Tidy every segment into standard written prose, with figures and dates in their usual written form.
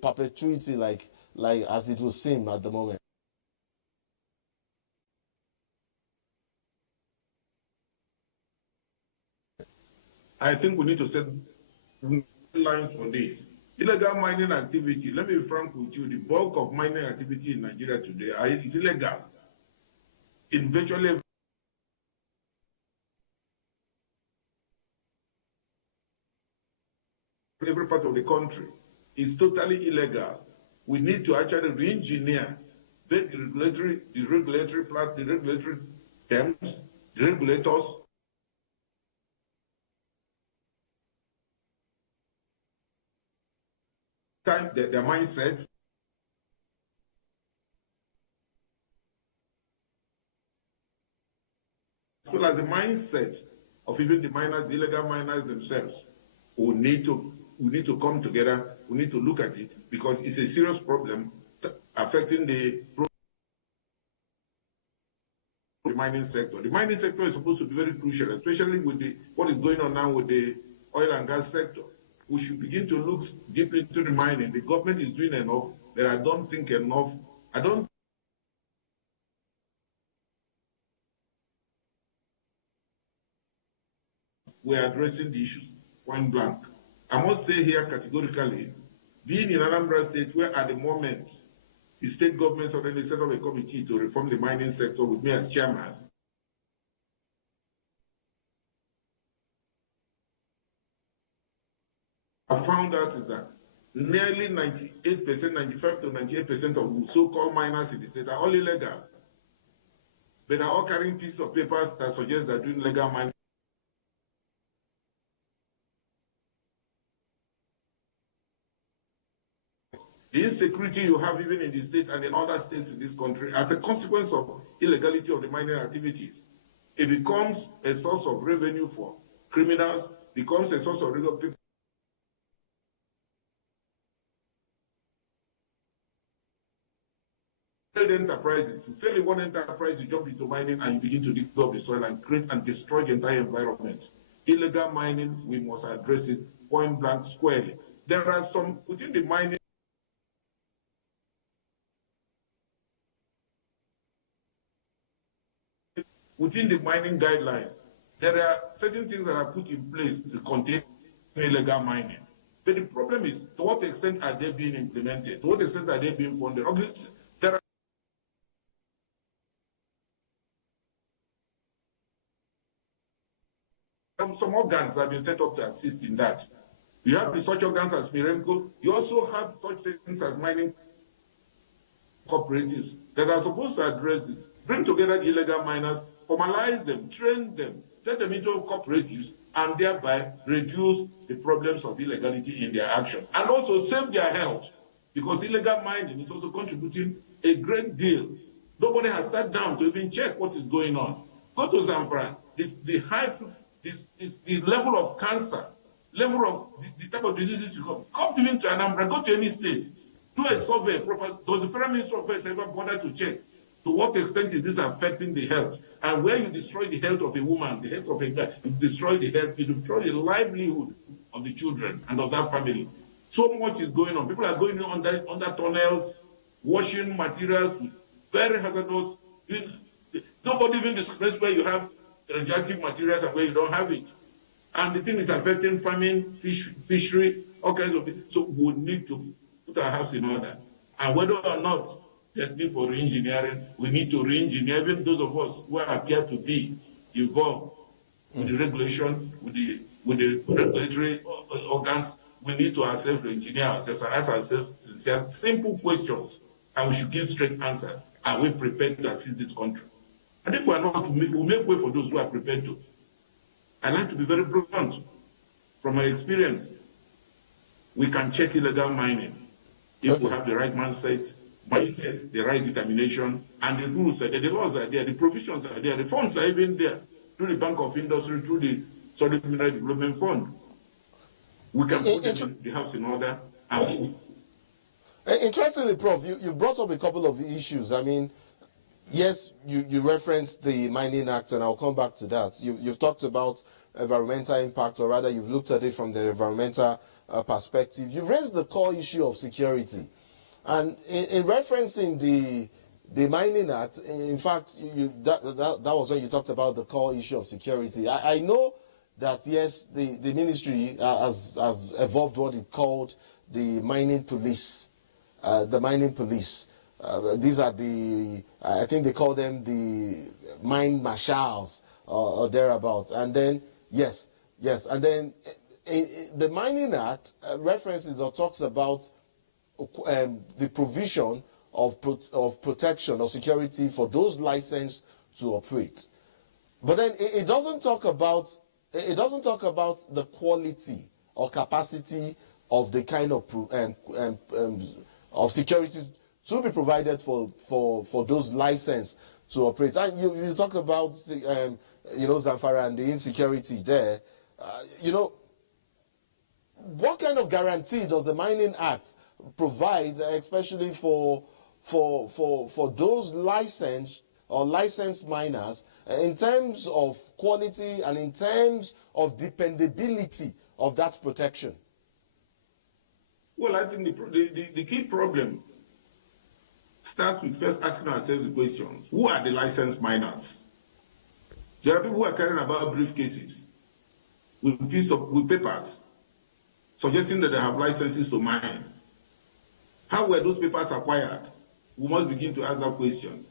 perpetuity like as it would seem at the moment? I think we need to set lines for this. Illegal mining activity, let me be frank with you, the bulk of mining activity in Nigeria today is illegal. In virtually every part of the country is totally illegal. We need to actually re-engineer the regulatory terms, the regulators, their mindset, as well as the mindset of even the miners, the illegal miners themselves. We need to come together. We need to look at it because it's a serious problem affecting the mining sector. The mining sector is supposed to be very crucial, especially with what is going on now with the oil and gas sector. We should begin to look deeply into the mining. The government is doing enough, but I don't think enough. We're addressing the issues point blank. I must say here categorically, being in Anambra State, where at the moment the state government already set up a committee to reform the mining sector with me as chairman, I found out is that nearly 98%, 95 to 98% of the so-called miners in the state are all illegal. But are all carrying pieces of papers that suggest they're doing legal mining. The insecurity you have even in the state and in other states in this country as a consequence of illegality of the mining activities, it becomes a source of revenue for criminals, becomes a source of revenue for people. Enterprises, you fail in one enterprise, you jump into mining and you begin to dig up the soil and create and destroy the entire environment. Illegal mining, we must address it point blank squarely. There are some within the mining guidelines, there are certain things that are put in place to contain illegal mining. But the problem is, to what extent are they being implemented? To what extent are they being funded? There are some organs that have been set up to assist in that. You have the such organs as Mirenco. You also have such things as mining cooperatives that are supposed to address this, bring together the illegal miners, formalize them, train them, set them into cooperatives, and thereby reduce the problems of illegality in their action. And also save their health, because illegal mining is also contributing a great deal. Nobody has sat down to even check what is going on. Go to Zamfara, the level of cancer, level of the type of diseases you come even to Anambra, go to any state, do a survey. Does the Federal Ministry of Health ever bother to check to what extent is this affecting the health? And where you destroy the health of a woman, the health of a guy, you destroy the health, you destroy the livelihood of the children and of that family. So much is going on. People are going under tunnels, washing materials, very hazardous. Nobody even discusses where you have radioactive materials and where you don't have it. And the thing is affecting farming, fishery, all kinds of things. So we need to put our house in order. And whether or not there's need for re-engineering, we need to re-engineer. Even those of us who appear to be involved with the regulation, with the regulatory organs, we need to ourselves re-engineer ourselves and ask ourselves sincere, simple questions, and we should give straight answers. Are we prepared to assist this country? And if we are not, we'll make way for those who are prepared to. I like to be very blunt. From my experience, we can check illegal mining if we have the right mindset, the right determination, and the rules are there, the laws are there, the provisions are there, the funds are even there, through the Bank of Industry, through the Solid Mineral Development Fund. We can put the house in order. Interestingly, Prof, you brought up a couple of issues. I mean, yes, you referenced the Mining Act, and I'll come back to that. You've talked about environmental impact, or rather you've looked at it from the environmental perspective, you've raised the core issue of security. And in referencing the Mining Act, in fact, that was when you talked about the core issue of security. I know that, yes, the ministry has evolved what it called the mining police. The mining police. These are I think they call them the mine marshals or thereabouts. And then, yes, and then the Mining Act references or talks about the provision of protection or security for those licensed to operate. But then it doesn't talk about the quality or capacity of the kind of security to be provided for those licensed to operate. And you talk about Zamfara and the insecurity there. What kind of guarantee does the Mining Act provide, especially for those licensed or licensed miners, in terms of quality and in terms of dependability of that protection? Well, I think the key problem starts with first asking ourselves the question: who are the licensed miners? There are people who are carrying about briefcases with papers suggesting that they have licenses to mine. How were those papers acquired? We must begin to ask that question.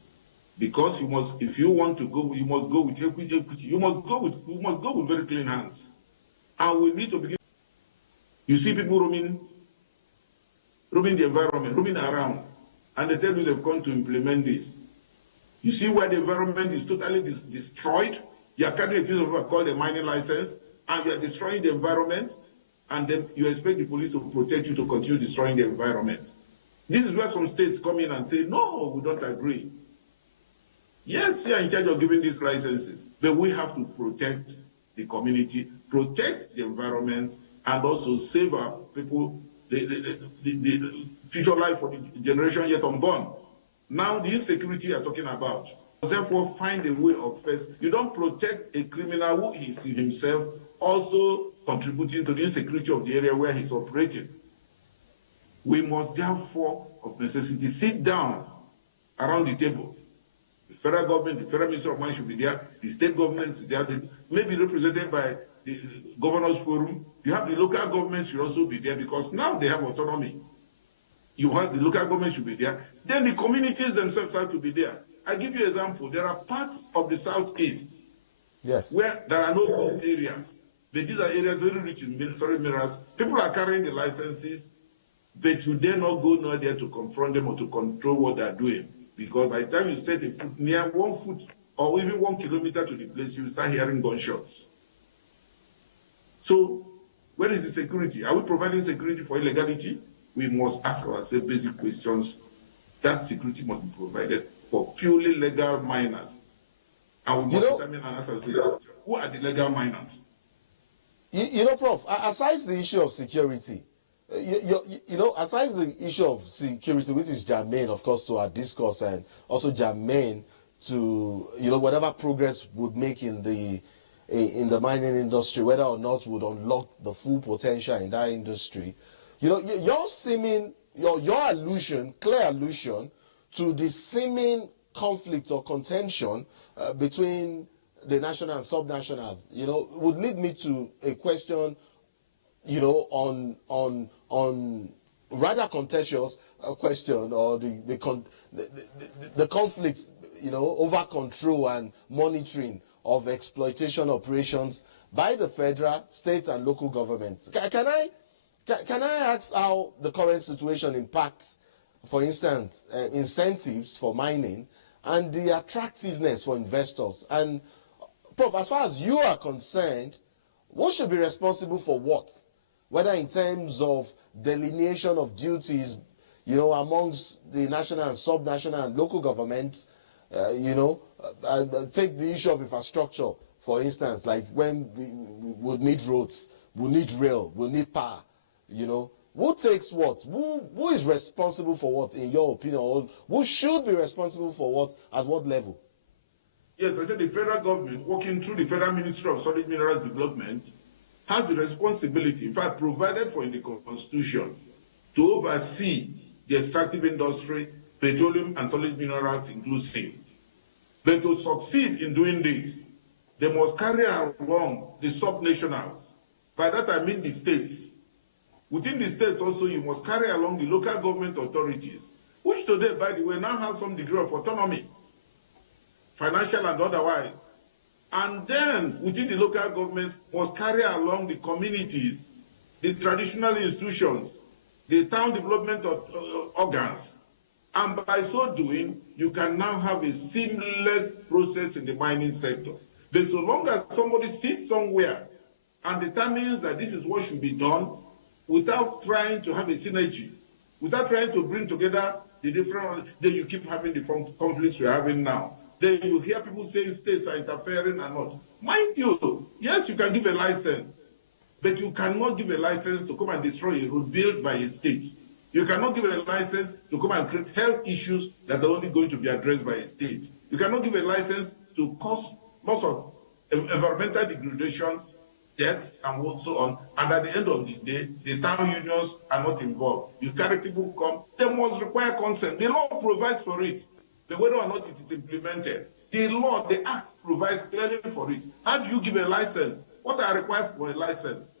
Because if you want to go, you must go with equity. You must go with very clean hands. And we need to begin. You see people roaming the environment, roaming around, and they tell you they've come to implement this. You see where the environment is totally destroyed. You are carrying a piece of paper called a mining license, and you are destroying the environment, and then you expect the police to protect you to continue destroying the environment. This is where some states come in and say, no, we don't agree. Yes, we are in charge of giving these licenses, but we have to protect the community, protect the environment, and also save our people, the future life for the generation yet unborn. Now, the insecurity you're talking about, therefore, find a way of first. You don't protect a criminal who is himself also contributing to the insecurity of the area where he's operating. We must therefore, of necessity, sit down around the table. The federal government, the federal minister of mines should be there. The state governments, they are maybe represented by the governors forum. You have the local governments should also be there because now they have autonomy. You have the local government should be there. Then the communities themselves have to be there. I give you an example. There are parts of the southeast where there are no gold areas. But these are areas very rich in minerals. People are carrying the licenses, but you dare not go nowhere there to confront them or to control what they are doing. Because by the time you set a foot near 1 foot or even 1 kilometer to the place, you start hearing gunshots. So, where is the security? Are we providing security for illegality? We must ask ourselves basic questions. That security must be provided for purely legal miners. And we must determine and ask ourselves, who are the legal miners? Prof, aside the issue of security, aside the issue of security, which is germane, of course, to our discourse and also germane to, whatever progress would make in the mining industry, whether or not would unlock the full potential in that industry, your allusion, clear allusion to the seeming conflict or contention between the national and subnationals, would lead me to a question, on rather contentious question, or the conflict, over control and monitoring of exploitation operations by the federal, state, and local governments. Can I ask how the current situation impacts, for instance, incentives for mining and the attractiveness for investors? And Prof, as far as you are concerned, who should be responsible for what? Whether in terms of delineation of duties, amongst the national and subnational and local governments, and take the issue of infrastructure, for instance, like when we would need roads, we'll need rail, we'll need power, Who takes what? Who is responsible for what, in your opinion? Or who should be responsible for what, at what level? Yes, I said the federal government, working through the Federal Ministry of Solid Minerals Development, has the responsibility, in fact, provided for in the Constitution, to oversee the extractive industry, petroleum and solid minerals inclusive. But to succeed in doing this, they must carry along the subnationals. By that I mean the states. Within the states also, you must carry along the local government authorities, which today, by the way, now have some degree of autonomy, financial and otherwise. And then, within the local governments, must carry along the communities, the traditional institutions, the town development organs. And by so doing, you can now have a seamless process in the mining sector. But so long as somebody sits somewhere and determines that this is what should be done, without trying to have a synergy, without trying to bring together the different, then you keep having the conflicts we're having now. Then you hear people saying states are interfering and not. Mind you, yes, you can give a license, but you cannot give a license to come and destroy a road built by a state. You cannot give a license to come and create health issues that are only going to be addressed by a state. You cannot give a license to cause lots of environmental degradation, death, and so on. And at the end of the day, the town unions are not involved. You carry people who come, they must require consent. The law provides for it. But whether or not it is implemented, the law, the act provides clearly for it. How do you give a license? What are required for a license?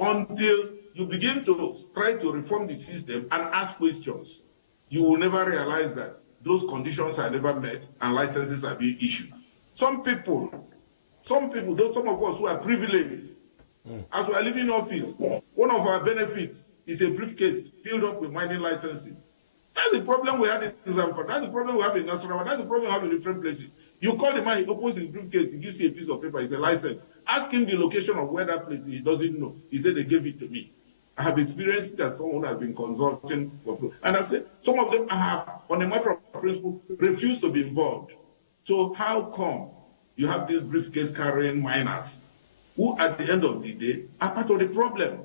Until you begin to try to reform the system and ask questions, you will never realize that those conditions are never met and licenses are being issued. Some people, though some of us who are privileged, as we are leaving office, one of our benefits is a briefcase filled up with mining licenses. That's the problem we had in Zamfara. That's the problem we have in Nasarawa. That's the problem we have in different places. You call the man, he opens his briefcase, he gives you a piece of paper, it's a license. Ask him the location of where that place is, he doesn't know. He said they gave it to me. I have experienced it as someone who has been consulting. And I said, some of them have, on a matter of principle, refused to be involved. So how come you have these briefcase carrying miners who at the end of the day are part of the problem?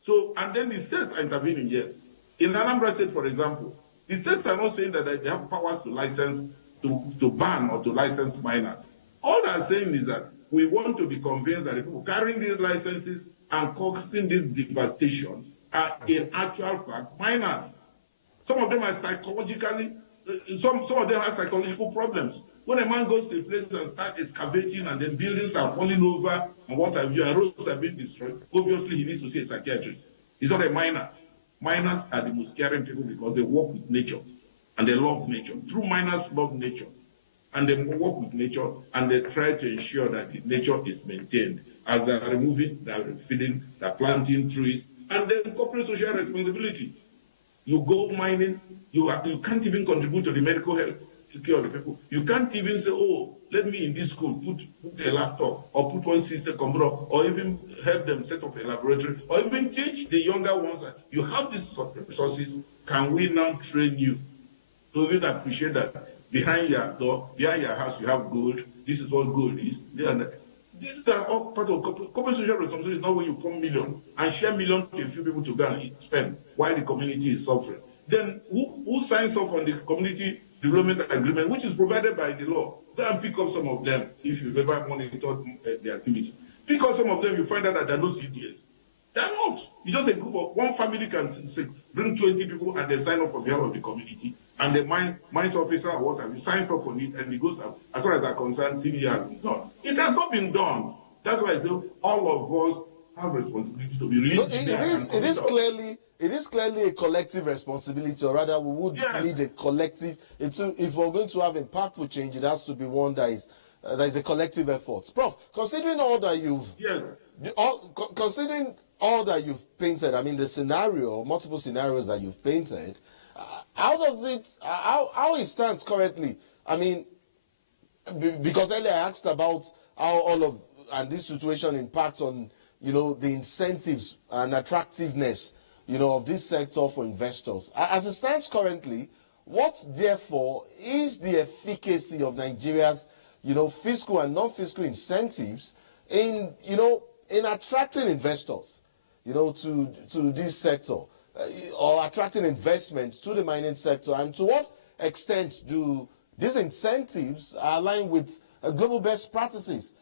So, and then the states are intervening, yes. In Anambra State, for example, the states are not saying that they have powers to license, to ban or to license miners. All they are saying is that we want to be convinced that the people carrying these licenses and causing this devastation are in actual fact miners. Some of them are psychologically, some of them have psychological problems. When a man goes to a place and starts excavating and then buildings are falling over and what have you, and roads are being destroyed, obviously he needs to see a psychiatrist. He's not a miner. Miners are the most caring people because they work with nature and they love nature. True miners love nature and they work with nature and they try to ensure that the nature is maintained. As they are removing, they are refilling, they are planting trees, and then corporate social responsibility. You go mining, you can't even contribute to the medical health care of the people. You can't even say, oh, let me in this school put a laptop or put one system computer or even help them set up a laboratory or even teach the younger ones that you have these resources. Can we now train you to even appreciate that behind your door, behind your house, you have gold. This is what gold is. These are all part of corporate social responsibility. Is not when you come million and share million to a few people to go and spend while the community is suffering. Then who signs off on the community development agreement, which is provided by the law? Go and pick up some of them if you've ever monitored the activities. Pick up some of them, you find out that there are no CDS. They're not. It's just a group of one family can bring 20 people and they sign up on behalf of the community. And the mines officer or what have you signs off on it and it goes up. As far as I'm concerned, CDS has been done. It has not been done. That's why I say all of us have responsibility to be really. So it is clearly a collective responsibility, or rather, we would need a collective. If we're going to have impactful change, it has to be one that is a collective effort. Prof, considering all that considering all that you've painted, I mean the scenario, multiple scenarios that you've painted, how it stands currently? I mean, because earlier I asked about how and this situation impacts on the incentives and attractiveness of this sector for investors. As it stands currently, what therefore is the efficacy of Nigeria's fiscal and non-fiscal incentives in attracting investors to this sector or attracting investments to the mining sector, and to what extent do these incentives align with global best practices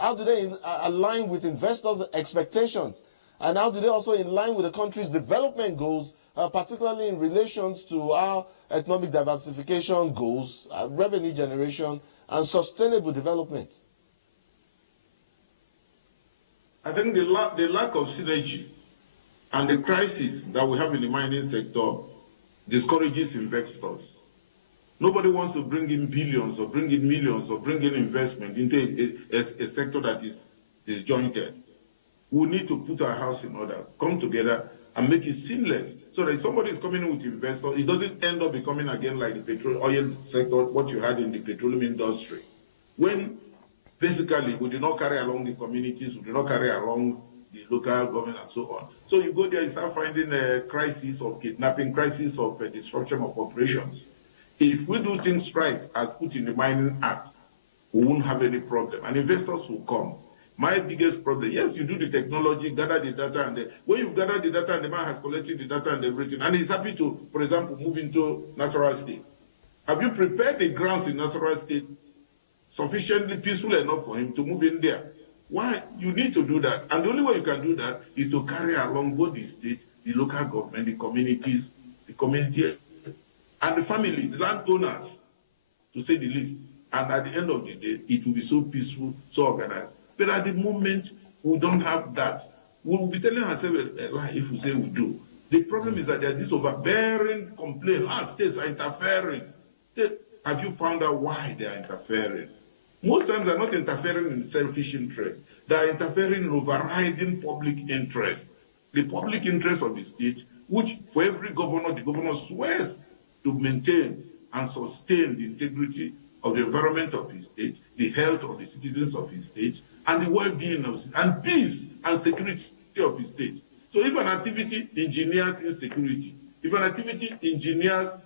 How do they align with investors' expectations? And how do they also align with the country's development goals, particularly in relations to our economic diversification goals, revenue generation, and sustainable development? I think the lack of synergy and the crisis that we have in the mining sector discourages investors. Nobody wants to bring in billions or bring in millions or bring in investment into a sector that is disjointed. We need to put our house in order, come together and make it seamless so that if somebody is coming in with investors, it doesn't end up becoming again like the oil sector, what you had in the petroleum industry. When basically we do not carry along the communities, we do not carry along the local government and so on. So you go there, you start finding a crisis of kidnapping, crisis of disruption of operations. If we do things right as put in the Mining Act, we won't have any problem and investors will come. My biggest problem, yes, you do the technology, gather the data, and when you've gathered the data and the man has collected the data and everything, and he's happy to, for example, move into Nasarawa State. Have you prepared the grounds in Nasarawa State sufficiently peaceful enough for him to move in there? Why? You need to do that. And the only way you can do that is to carry along both the state, the local government, the communities, the community, and the families, landowners, to say the least. And at the end of the day, it will be so peaceful, so organized. But at the moment, we don't have that. We will be telling ourselves a lie if we say we do. The problem is that there's this overbearing complaint. States are interfering. Have you found out why they are interfering? Most times they're not interfering in selfish interest. They are interfering in overriding public interest. The public interest of the state, which for every governor, the governor swears to maintain and sustain the integrity of the environment of his state, the health of the citizens of his state, and the well-being of his, and peace and security of his state. So if an activity engineers insecurity, if an activity engineers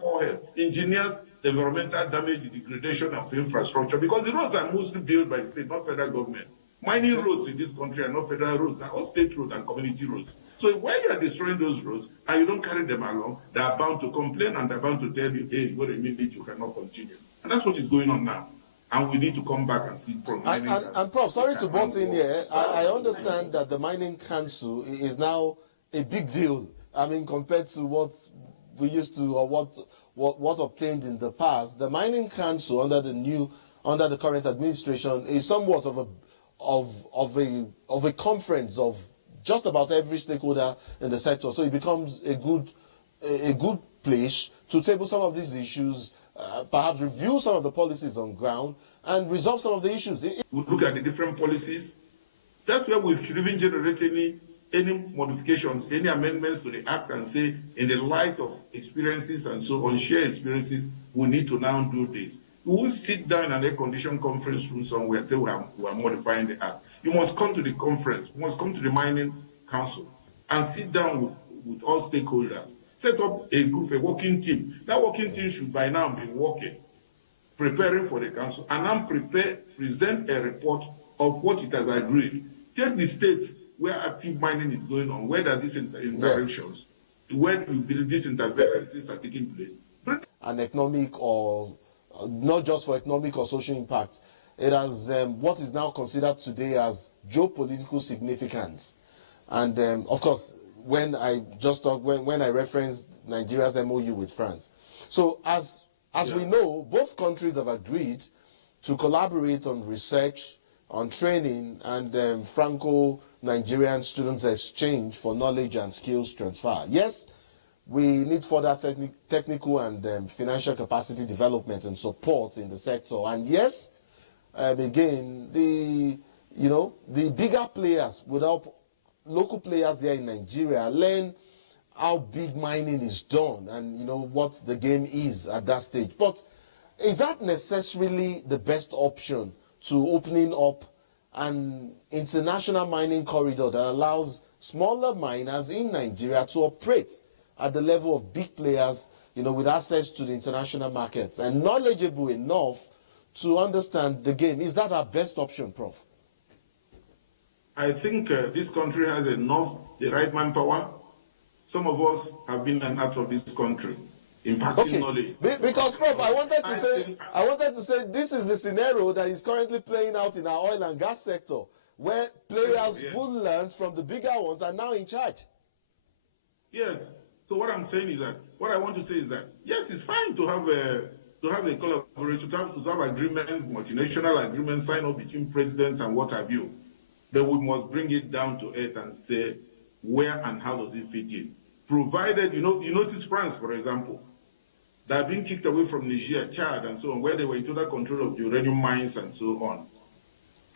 poor health, engineers environmental damage, degradation of infrastructure, because the roads are mostly built by the state, not federal government. Mining roads in this country are not federal roads, they're all state roads and community roads. So when you are destroying those roads and you don't carry them along, they are bound to complain and they're bound to tell you, hey, what a minute, you cannot continue. And that's what is going on now. And we need to come back and see from mining. And Prof, sorry to butt in here. I understand that the Mining Council is now a big deal. I mean, compared to what we used to, or what obtained in the past. The Mining Council under the current administration is somewhat of a conference of just about every stakeholder in the sector. So it becomes a good place to table some of these issues, perhaps review some of the policies on ground, and resolve some of the issues. We look at the different policies. That's where we should even generate any modifications, any amendments to the act and say, in the light of experiences and so on, shared experiences, we need to now do this. We will sit down in an air-conditioned conference room somewhere and say we are modifying the act. You must come to the conference, you must come to the Mining Council and sit down with all stakeholders. Set up a group, a working team. That working team should by now be working, preparing for the council, and now present a report of what it has agreed. Take the states where active mining is going on, where are these interventions, where do you believe these interventions are taking place? An economic, or not just for economic or social impact, it has what is now considered today as geopolitical significance. And of course, when I referenced Nigeria's MOU with France. So as we know, both countries have agreed to collaborate on research, on training, and Franco-Nigerian students exchange for knowledge and skills transfer. Yes, we need further technical and financial capacity development and support in the sector. And yes, again, the bigger players would help local players here in Nigeria learn how big mining is done and what the game is at that stage. But is that necessarily the best option to opening up an international mining corridor that allows smaller miners in Nigeria to operate at the level of big players, with access to the international markets and knowledgeable enough to understand the game? Is that our best option, Prof? I think this country has enough, the right manpower. Some of us have been and out of this country. imparting knowledge. Because, Prof, I wanted to say this is the scenario that is currently playing out in our oil and gas sector, where players who learned from the bigger ones are now in charge. Yes. So what I'm saying is that, what I want to say is that, yes, it's fine to have a collaboration, to have agreements, multinational agreements signed up between presidents and what have you. But we must bring it down to earth and say, where and how does it fit in? Provided, you notice France, for example, they are being kicked away from Niger, Chad, and so on, where they were in total control of the uranium mines and so on.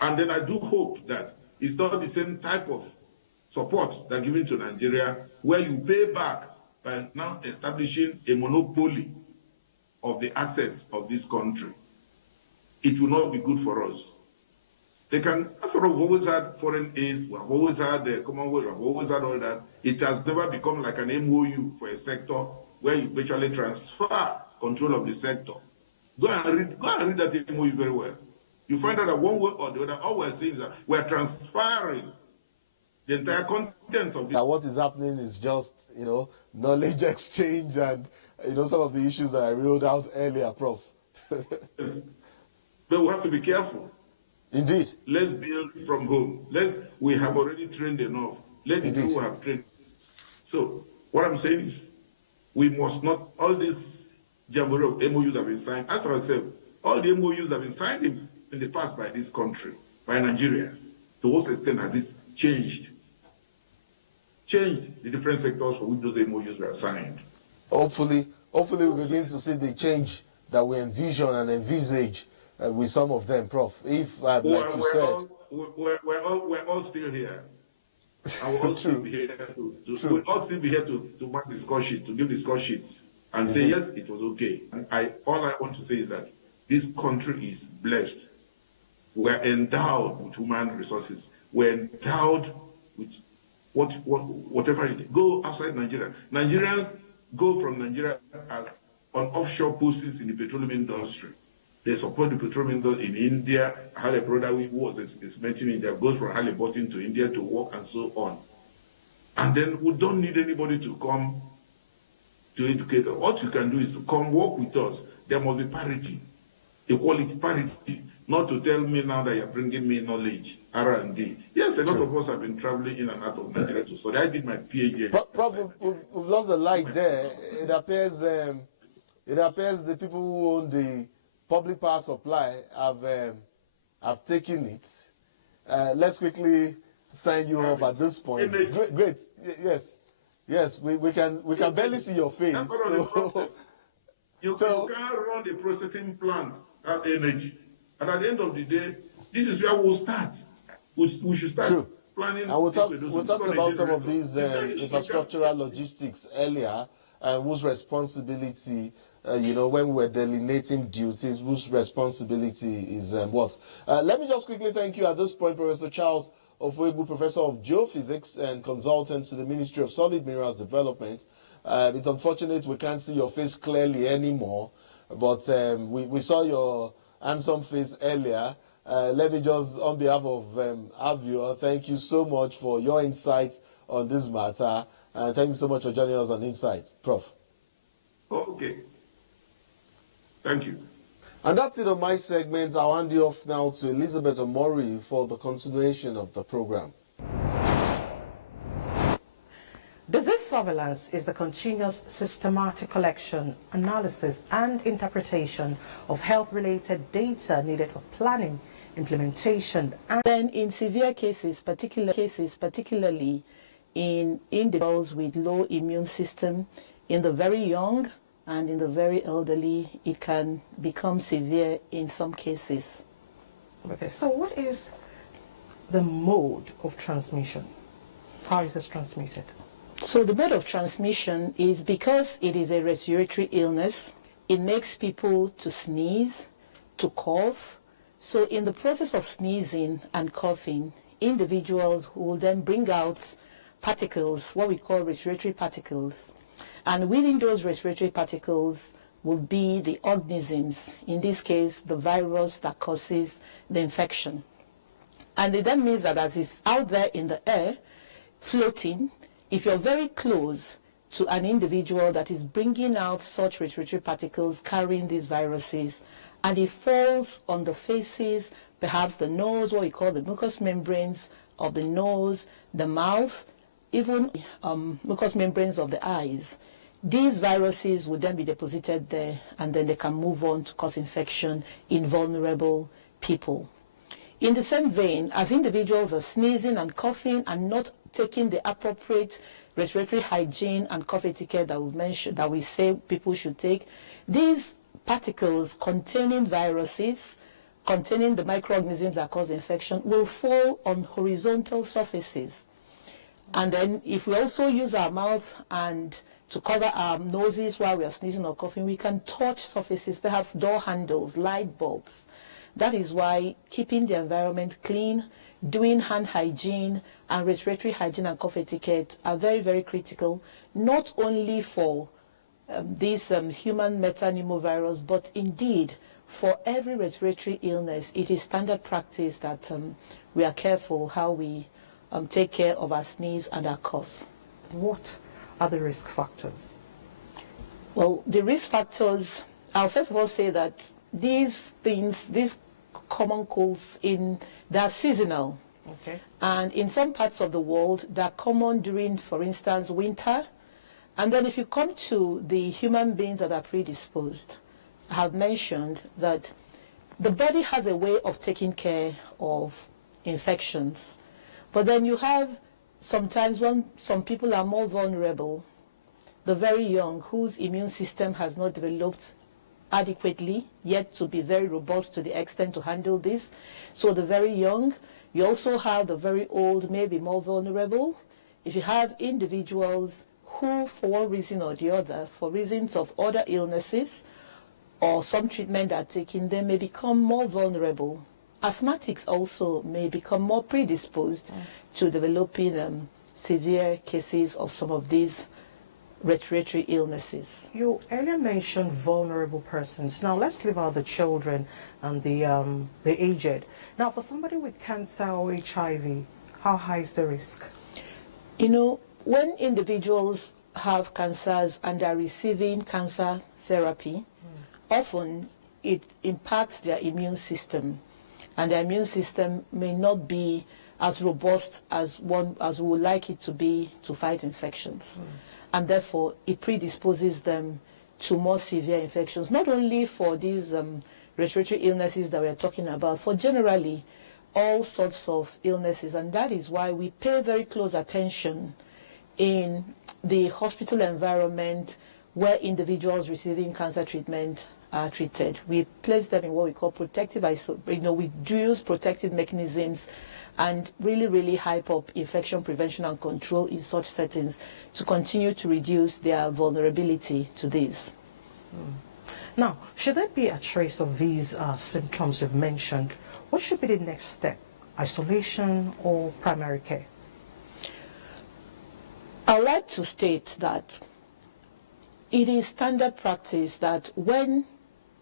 And then I do hope that it's not the same type of support they're giving to Nigeria, where you pay back by now establishing a monopoly of the assets of this country. It will not be good for us. They can, after all, we've always had foreign aids, we've always had the Commonwealth, we've always had all that. It has never become like an MOU for a sector where you virtually transfer control of the sector. Go and read that MOU very well. You find out that one way or the other, all we're saying is that we're transferring the entire contents of this. That what is happening is just, knowledge exchange and, some of the issues that I reeled out earlier, Prof. Yes. But we have to be careful. Indeed. Let's build from home. We have already trained enough. Let the people have trained. So what I'm saying is, we must not, all these jamboree of MOUs have been signed. As I said, all the MOUs have been signed in the past by this country, by Nigeria. To what extent has this changed the different sectors for which those MOUs were signed? Hopefully we begin to see the change that we envision and envisage with some of them, Prof. If, like you said, we're all still here. And we'll all still be here we'll all still be here to mark the score sheet, to give the score sheets, and say yes, it was okay. And all I want to say is that this country is blessed. We're endowed with human resources. We're endowed with whatever it is. Go outside Nigeria. Nigerians go from Nigeria as on offshore postings in the petroleum industry. They support the petroleum industry in India. I had a brother who was estimating in India, goes from Halliburton to India to work and so on. And then we don't need anybody to come to educate us. What you can do is to come work with us. There must be parity, equality, parity. Not to tell me now that you're bringing me knowledge, R&D. Yes, a lot of us have been traveling in and out of Nigeria to study. I did my PhD. Prof, we've lost the light there. It appears the people who own the public power supply have taken it. Let's quickly sign you off at this point. Great. Yes. We can barely see your face. You can't run a processing plant at energy. And at the end of the day, this is where we'll start. We should start planning. And we talked about some of these infrastructural logistics earlier, and whose responsibility, when we were delineating duties, whose responsibility is what. Let me just quickly thank you at this point, Professor Charles Ofoegbu, Professor of Geophysics and consultant to the Ministry of Solid Minerals Development. It's unfortunate we can't see your face clearly anymore, but we saw your handsome face earlier. Let me just, on behalf of Avio, thank you so much for your insights on this matter, and thank you so much for joining us on Insight, Prof. Oh, okay. Thank you. And that's it on my segment. I'll hand you off now to Elizabeth Omori for the continuation of the program. Disease surveillance is the continuous systematic collection, analysis and interpretation of health-related data needed for planning, implementation, and then in severe cases, particularly in individuals with low immune system, in the very young and in the very elderly, it can become severe in some cases. Okay, so what is the mode of transmission? How is this transmitted? So the mode of transmission is, because it is a respiratory illness, it makes people to sneeze, to cough. So in the process of sneezing and coughing, individuals will then bring out particles, what we call respiratory particles. And within those respiratory particles will be the organisms, in this case, the virus that causes the infection. And it then means that as it's out there in the air, floating, if you're very close to an individual that is bringing out such respiratory particles carrying these viruses, and it falls on the faces, perhaps the nose, what we call the mucous membranes of the nose, the mouth, even mucous membranes of the eyes. These viruses would then be deposited there, and then they can move on to cause infection in vulnerable people. In the same vein, as individuals are sneezing and coughing and not taking the appropriate respiratory hygiene and cough etiquette that we mentioned, that we say people should take, these particles containing viruses, containing the microorganisms that cause infection, will fall on horizontal surfaces. And then if we also use our mouth and to cover our noses while we are sneezing or coughing, we can touch surfaces, perhaps door handles, light bulbs. That is why keeping the environment clean, doing hand hygiene and respiratory hygiene and cough etiquette are very, very critical, not only for this human metapneumovirus, but indeed for every respiratory illness. It is standard practice that we are careful how we take care of our sneeze and our cough. What are the risk factors? Well, the risk factors, I'll first of all say that these things, these common colds, they're seasonal. Okay. And in some parts of the world, they're common during, for instance, winter. And then if you come to the human beings that are predisposed, I have mentioned that the body has a way of taking care of infections. But then you have sometimes when some people are more vulnerable, the very young, whose immune system has not developed adequately yet to be very robust to the extent to handle this. So the very young, you also have the very old, maybe more vulnerable. If you have individuals who, for one reason or the other, for reasons of other illnesses or some treatment they're taking, they may become more vulnerable. Asthmatics also may become more predisposed to developing severe cases of some of these respiratory illnesses. You earlier mentioned vulnerable persons. Now let's leave out the children and the aged. Now for somebody with cancer or HIV, how high is the risk? You know, when individuals have cancers and are receiving cancer therapy, often it impacts their immune system, and their immune system may not be as robust as we would like it to be to fight infections. And therefore it predisposes them to more severe infections, not only for these respiratory illnesses that we are talking about, for generally all sorts of illnesses. And that is why we pay very close attention in the hospital environment where individuals receiving cancer treatment are treated. We place them in what we call protective we use protective mechanisms and really hype up infection prevention and control in such settings to continue to reduce their vulnerability to these. Now, should there be a trace of these symptoms you've mentioned, what should be the next step? Isolation or primary care? I would like to state that it is standard practice that when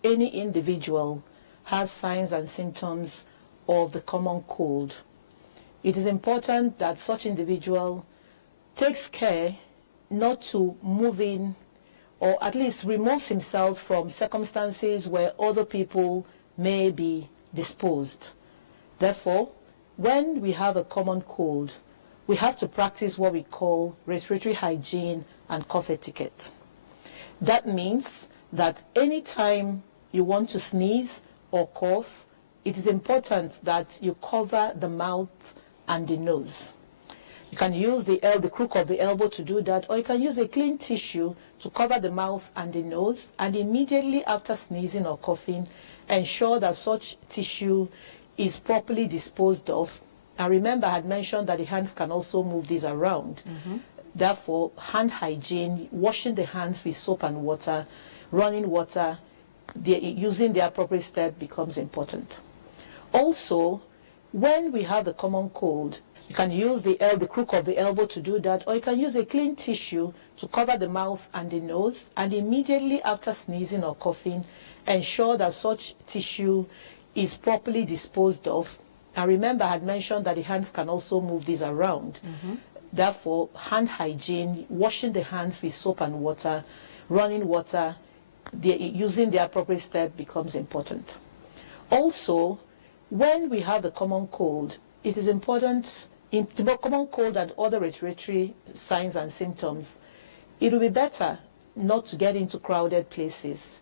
any individual has signs and symptoms of the common cold, it is important that such individual takes care not to move in or at least removes himself from circumstances where other people may be disposed. Therefore, when we have a common cold, we have to practice what we call respiratory hygiene and cough etiquette. That means that anytime you want to sneeze or cough, it is important that you cover the mouth and the nose. You can use the crook of the elbow to do that, or you can use a clean tissue to cover the mouth and the nose, and immediately after sneezing or coughing, ensure that such tissue is properly disposed of. And remember, I had mentioned that the hands can also move these around. Therefore, hand hygiene, washing the hands with soap and water, running water, using the appropriate step becomes important. Also, when we have the common cold, you can use the crook of the elbow to do that, or you can use a clean tissue to cover the mouth and the nose, and immediately after sneezing or coughing, ensure that such tissue is properly disposed of. And remember, I had mentioned that the hands can also move these around. Therefore, hand hygiene, washing the hands with soap and water, running water, using the appropriate step becomes important. Also, when we have the common cold, it is important, in the common cold and other respiratory signs and symptoms, it will be better not to get into crowded places.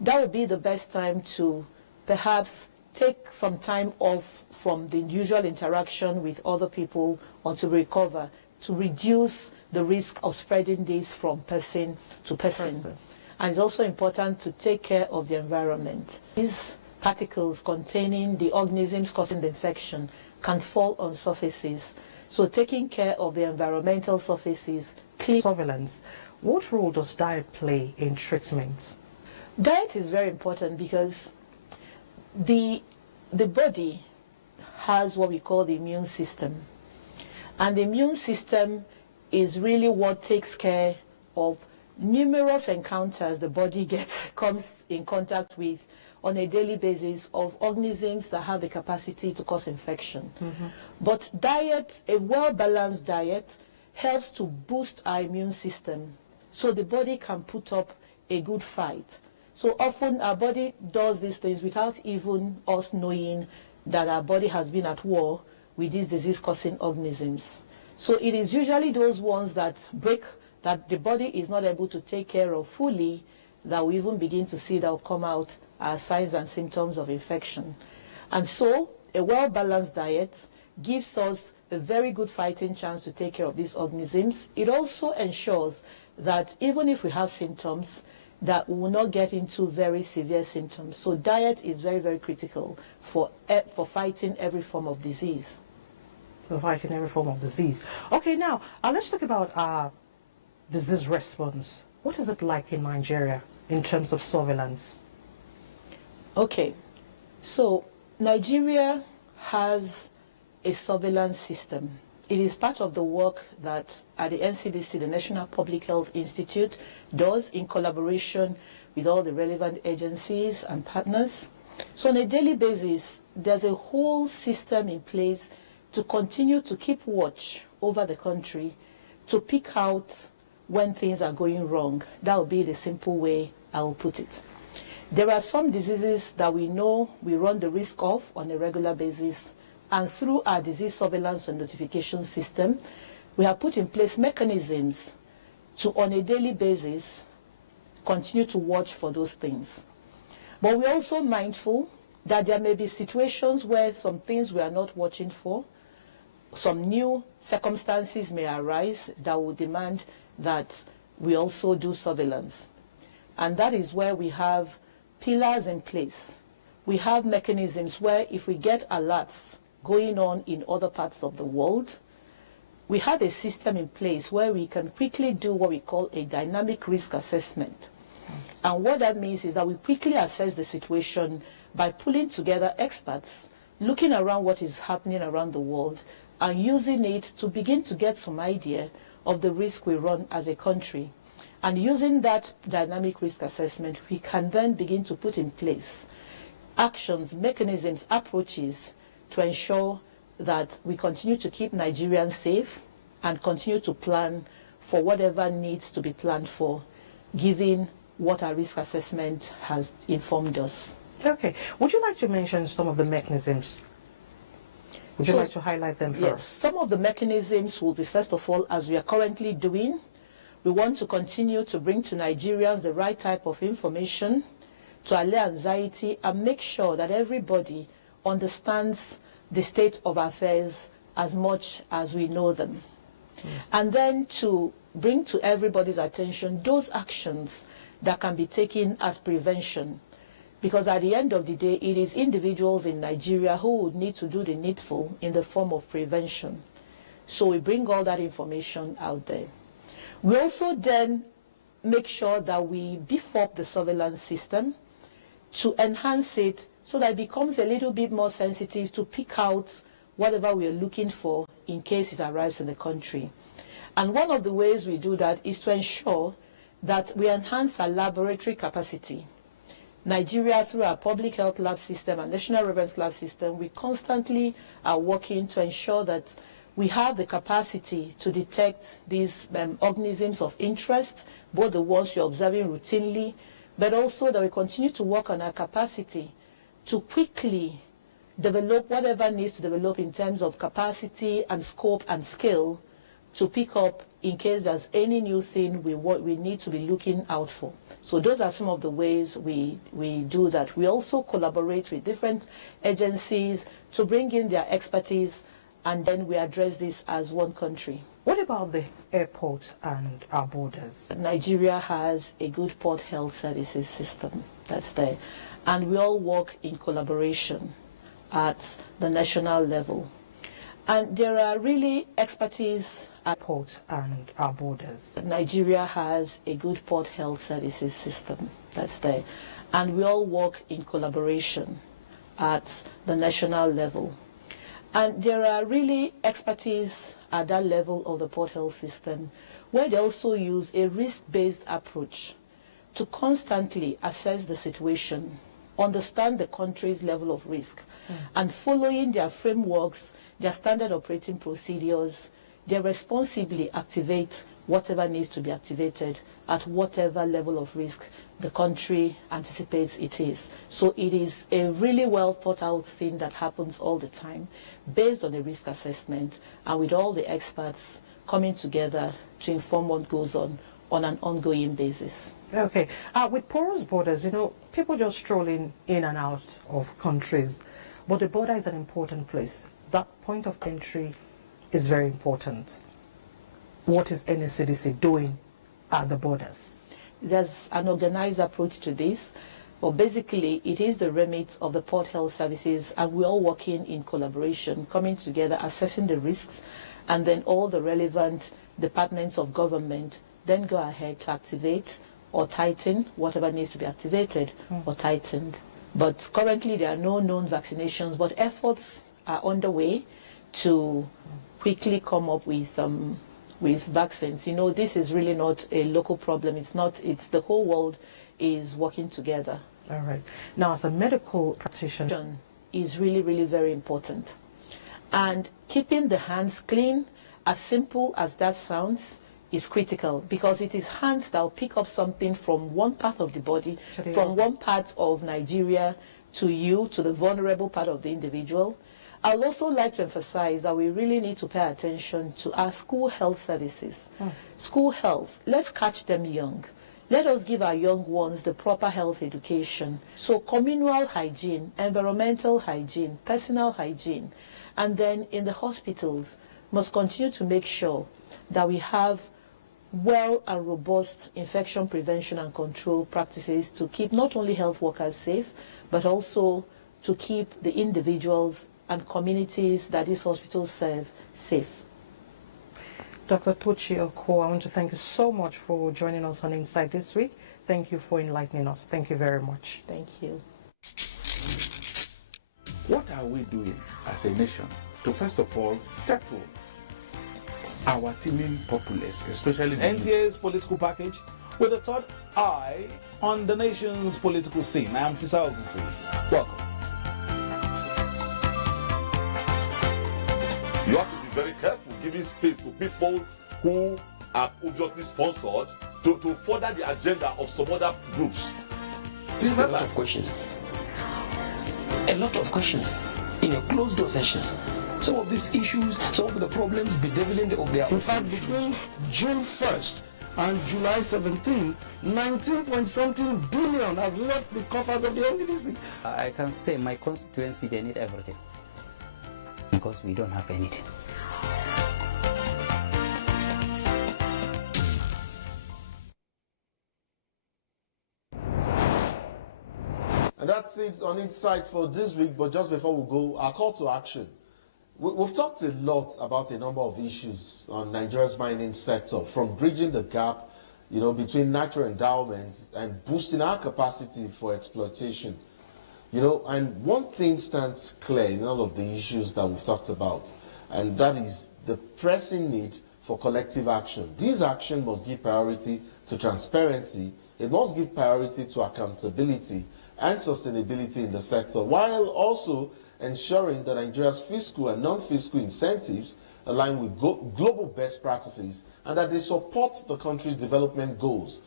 That would be the best time to perhaps take some time off from the usual interaction with other people until we recover, to reduce the risk of spreading this from person to person. And it's also important to take care of the environment. These particles containing the organisms causing the infection can fall on surfaces. So taking care of the environmental surfaces, clean. Surveillance. What role does diet play in treatment? Diet is very important because the body has what we call the immune system. And the immune system is really what takes care of numerous encounters the body comes in contact with on a daily basis of organisms that have the capacity to cause infection. But diet, a well-balanced diet, helps to boost our immune system so the body can put up a good fight. So often our body does these things without even us knowing that our body has been at war with these disease-causing organisms. So it is usually those ones that that the body is not able to take care of fully, that we even begin to see that will come out as signs and symptoms of infection. And so a well-balanced diet gives us a very good fighting chance to take care of these organisms. It also ensures that even if we have symptoms, that we will not get into very severe symptoms. So diet is very, very critical for fighting every form of disease. For fighting every form of disease. Okay, now let's talk about disease response. What is it like in Nigeria in terms of surveillance? Okay, so Nigeria has a surveillance system. It is part of the work that at the NCDC, the National Public Health Institute, does in collaboration with all the relevant agencies and partners. So on a daily basis, there's a whole system in place to continue to keep watch over the country, to pick out when things are going wrong. That would be the simple way I will put it. There are some diseases that we know we run the risk of on a regular basis, and through our disease surveillance and notification system, we have put in place mechanisms to, on a daily basis, continue to watch for those things. But we're also mindful that there may be situations where some things we are not watching for, some new circumstances may arise that will demand that we also do surveillance. And that is where we have pillars in place. We have mechanisms where if we get alerts going on in other parts of the world, we have a system in place where we can quickly do what we call a dynamic risk assessment. And what that means is that we quickly assess the situation by pulling together experts, looking around what is happening around the world, and using it to begin to get some idea of the risk we run as a country. And using that dynamic risk assessment, we can then begin to put in place actions, mechanisms, approaches to ensure that we continue to keep Nigerians safe and continue to plan for whatever needs to be planned for, given what our risk assessment has informed us. Okay. Would you like to mention some of the mechanisms? Would you like to highlight them first? Yes. Some of the mechanisms will be, first of all, as we are currently doing, we want to continue to bring to Nigerians the right type of information to allay anxiety and make sure that everybody understands the state of affairs as much as we know them. And then to bring to everybody's attention those actions that can be taken as prevention. Because at the end of the day, it is individuals in Nigeria who would need to do the needful in the form of prevention. So we bring all that information out there. We also then make sure that we beef up the surveillance system to enhance it so that it becomes a little bit more sensitive to pick out whatever we are looking for in case it arrives in the country. And one of the ways we do that is to ensure that we enhance our laboratory capacity. Nigeria, through our public health lab system and national reference lab system, we constantly are working to ensure that we have the capacity to detect these organisms of interest, both the ones you're observing routinely, but also that we continue to work on our capacity to quickly develop whatever needs to develop in terms of capacity and scope and scale to pick up in case there's any new thing we need to be looking out for. So those are some of the ways we do that. We also collaborate with different agencies to bring in their expertise, and then we address this as one country. What about the airport and our borders? Nigeria has a good port health services system that's there, and we all work in collaboration at the national level. And there are really expertise at Port and our borders. Nigeria has a good port health services system that's there, and we all work in collaboration at the national level. And there are really expertise at that level of the port health system where they also use a risk-based approach to constantly assess the situation, understand the country's level of risk, and following their frameworks, their standard operating procedures, they responsibly activate whatever needs to be activated at whatever level of risk the country anticipates it is. So it is a really well thought out thing that happens all the time based on a risk assessment and with all the experts coming together to inform what goes on an ongoing basis. Okay. With porous borders, people just strolling in and out of countries, but the border is an important place. That point of entry is very important. What is NSCDC doing at the borders? There's an organized approach to this. Well, basically, it is the remit of the port health services, and we're all working in collaboration, coming together, assessing the risks, and then all the relevant departments of government then go ahead to activate or tighten whatever needs to be activated or tightened. But currently, there are no known vaccinations, but efforts are underway to quickly come up with vaccines. This is really not a local problem. It's the whole world is working together. All right. Now, as a medical practitioner, is really, really very important. And keeping the hands clean, as simple as that sounds, is critical because it is hands that will pick up something from one part of the body, from one part of Nigeria to the vulnerable part of the individual. I would also like to emphasize that we really need to pay attention to our school health services. School health, let's catch them young. Let us give our young ones the proper health education. So communal hygiene, environmental hygiene, personal hygiene, and then in the hospitals must continue to make sure that we have well and robust infection prevention and control practices to keep not only health workers safe, but also to keep the individuals and communities that these hospitals serve safe. Dr. Tochi Oko, I want to thank you so much for joining us on Insight this week. Thank you for enlightening us. Thank you very much. Thank you. What are we doing as a nation to first of all settle our teeming populace, especially the NTA's political package with a third eye on the nation's political scene? I am Fisa Ogunfui. Welcome. You have to be very careful giving space to people who are obviously sponsored to further the agenda of some other groups. A lot of questions. A lot of questions in a closed door sessions. Some of these issues, some of the problems bedeviling of their... In fact, between June 1st and July 17, 19-point-something billion has left the coffers of the NDDC. I can say my constituency, they need everything because we don't have anything. And that's it on Insight for this week. But just before we go, our call to action. We've talked a lot about a number of issues on Nigeria's mining sector, from bridging the gap, between natural endowments and boosting our capacity for exploitation. And one thing stands clear in all of the issues that we've talked about, and that is the pressing need for collective action. This action must give priority to transparency, it must give priority to accountability and sustainability in the sector, while also ensuring that Nigeria's fiscal and non-fiscal incentives align with global best practices, and that they support the country's development goals.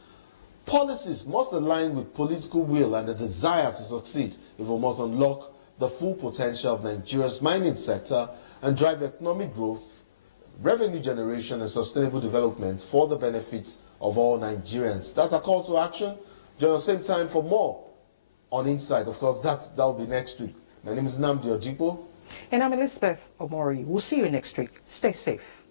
Policies must align with political will and the desire to succeed if we must unlock the full potential of Nigeria's mining sector and drive economic growth, revenue generation, and sustainable development for the benefit of all Nigerians. That's a call to action. Join us same time for more on Insight. Of course, that will be next week. My name is Nnamdi Ojipo. And I'm Elizabeth Omori. We'll see you next week. Stay safe.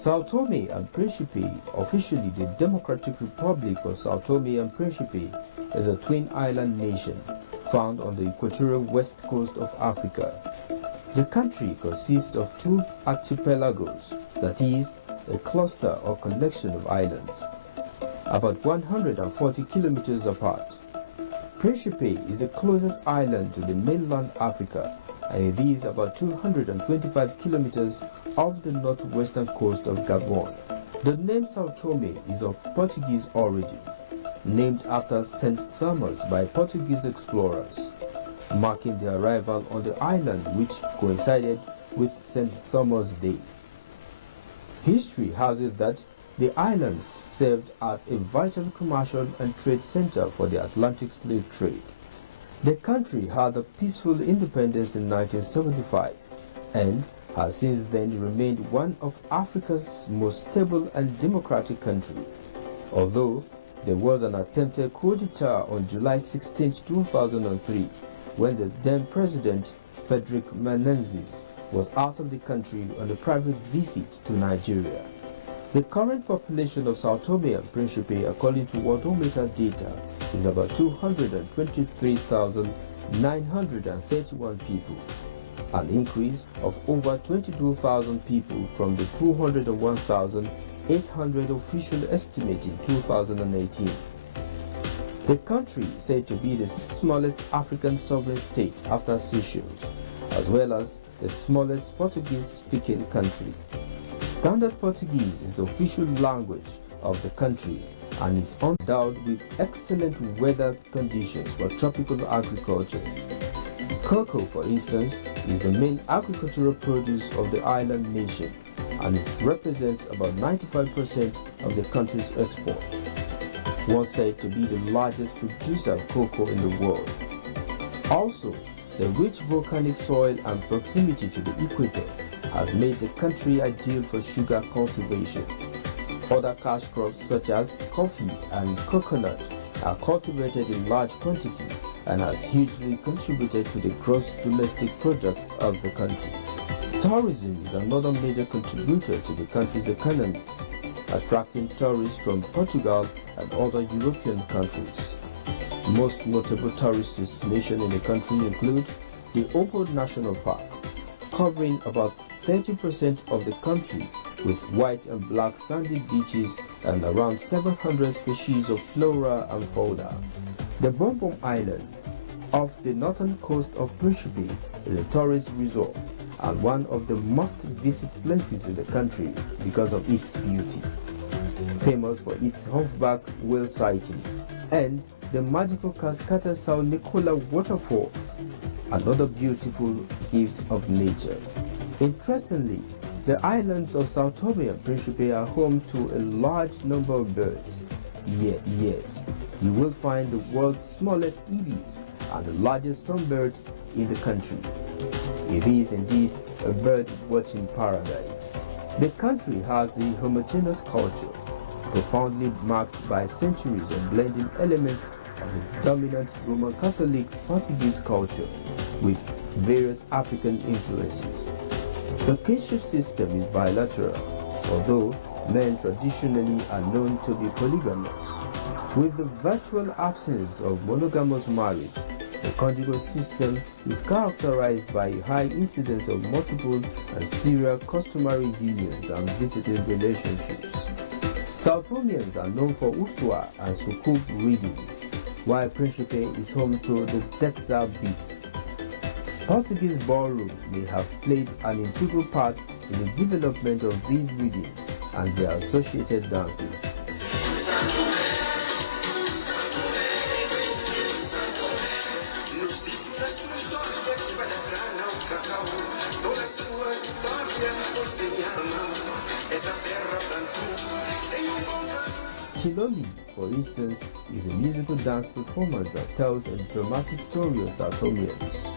Sao Tome and Principe, officially the Democratic Republic of Sao Tome and Principe, is a twin island nation found on the equatorial west coast of Africa. The country consists of two archipelagos, that is, a cluster or collection of islands, about 140 kilometers apart. Principe is the closest island to the mainland Africa, and it is about 225 kilometers off the northwestern coast of Gabon. The name Sao Tome is of Portuguese origin, named after St. Thomas by Portuguese explorers, marking their arrival on the island, which coincided with St. Thomas' Day. History has it that the islands served as a vital commercial and trade center for the Atlantic slave trade. The country had a peaceful independence in 1975 and has since then remained one of Africa's most stable and democratic countries, although there was an attempted coup d'etat on July 16, 2003, when the then president Frederick Menezes was out of the country on a private visit to Nigeria. The current population of Sao Tome and Principe, according to Worldometer data, is about 223,931 people, an increase of over 22,000 people from the 201,800 official estimate in 2018. The country is said to be the smallest African sovereign state after Seychelles, as well as the smallest Portuguese-speaking country. Standard Portuguese is the official language of the country and is endowed with excellent weather conditions for tropical agriculture. Cocoa, for instance, is the main agricultural produce of the island nation, and it represents about 95% of the country's export. Once said to be the largest producer of cocoa in the world. Also, the rich volcanic soil and proximity to the equator has made the country ideal for sugar cultivation. Other cash crops such as coffee and coconut are cultivated in large quantity and has hugely contributed to the gross domestic product of the country. Tourism is another major contributor to the country's economy, attracting tourists from Portugal and other European countries. Most notable tourist destinations in the country include the Opod National Park, covering about 30% of the country with white and black sandy beaches and around 700 species of flora and fauna. The Bombom Island, off the northern coast of Principe, is a tourist resort and one of the must-visit places in the country because of its beauty. Famous for its humpback whale sighting and the magical Cascata Sao Nicola waterfall, another beautiful gift of nature. Interestingly, the islands of Sao Tome and Principe are home to a large number of birds. Yes, you will find the world's smallest ibis and the largest sunbirds in the country. It is indeed a bird-watching paradise. The country has a homogeneous culture, profoundly marked by centuries of blending elements of the dominant Roman Catholic Portuguese culture with various African influences. The kinship system is bilateral, although men traditionally are known to be polygamous. With the virtual absence of monogamous marriage, The conjugal system is characterized by a high incidence of multiple and serial customary unions and visiting relationships. Southromians are known for Uswa and Sukuk readings, while Principe is home to the Detza beats. Portuguese ballroom may have played an integral part in the development of these readings and their associated dances. Chiloli, for instance, is a musical dance performance that tells a dramatic story of Southromians.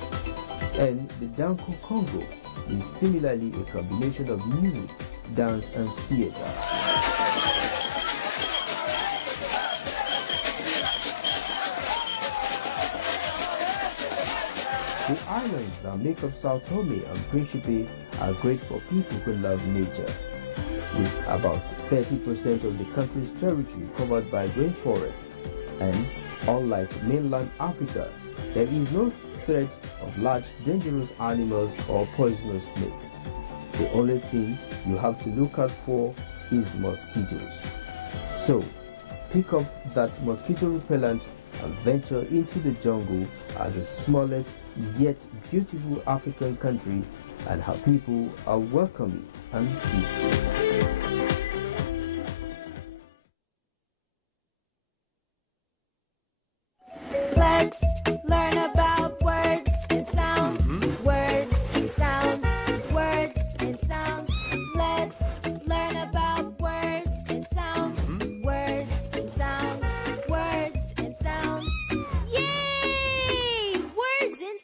And the Danko Congo is similarly a combination of music, dance and theatre. The islands that make up Sao Tome and Principe are great for people who love nature. With about 30% of the country's territory covered by rainforest, and unlike mainland Africa, there is no threat of large dangerous animals or poisonous snakes. The only thing you have to look out for is mosquitoes. So, pick up that mosquito repellent and venture into the jungle as the smallest yet beautiful African country, and her people are welcoming and peaceful. Let's learn about words and sounds. Words and sounds. Words and sounds. Let's learn about words and sounds. Words and sounds. Words and sounds. Yay! Words and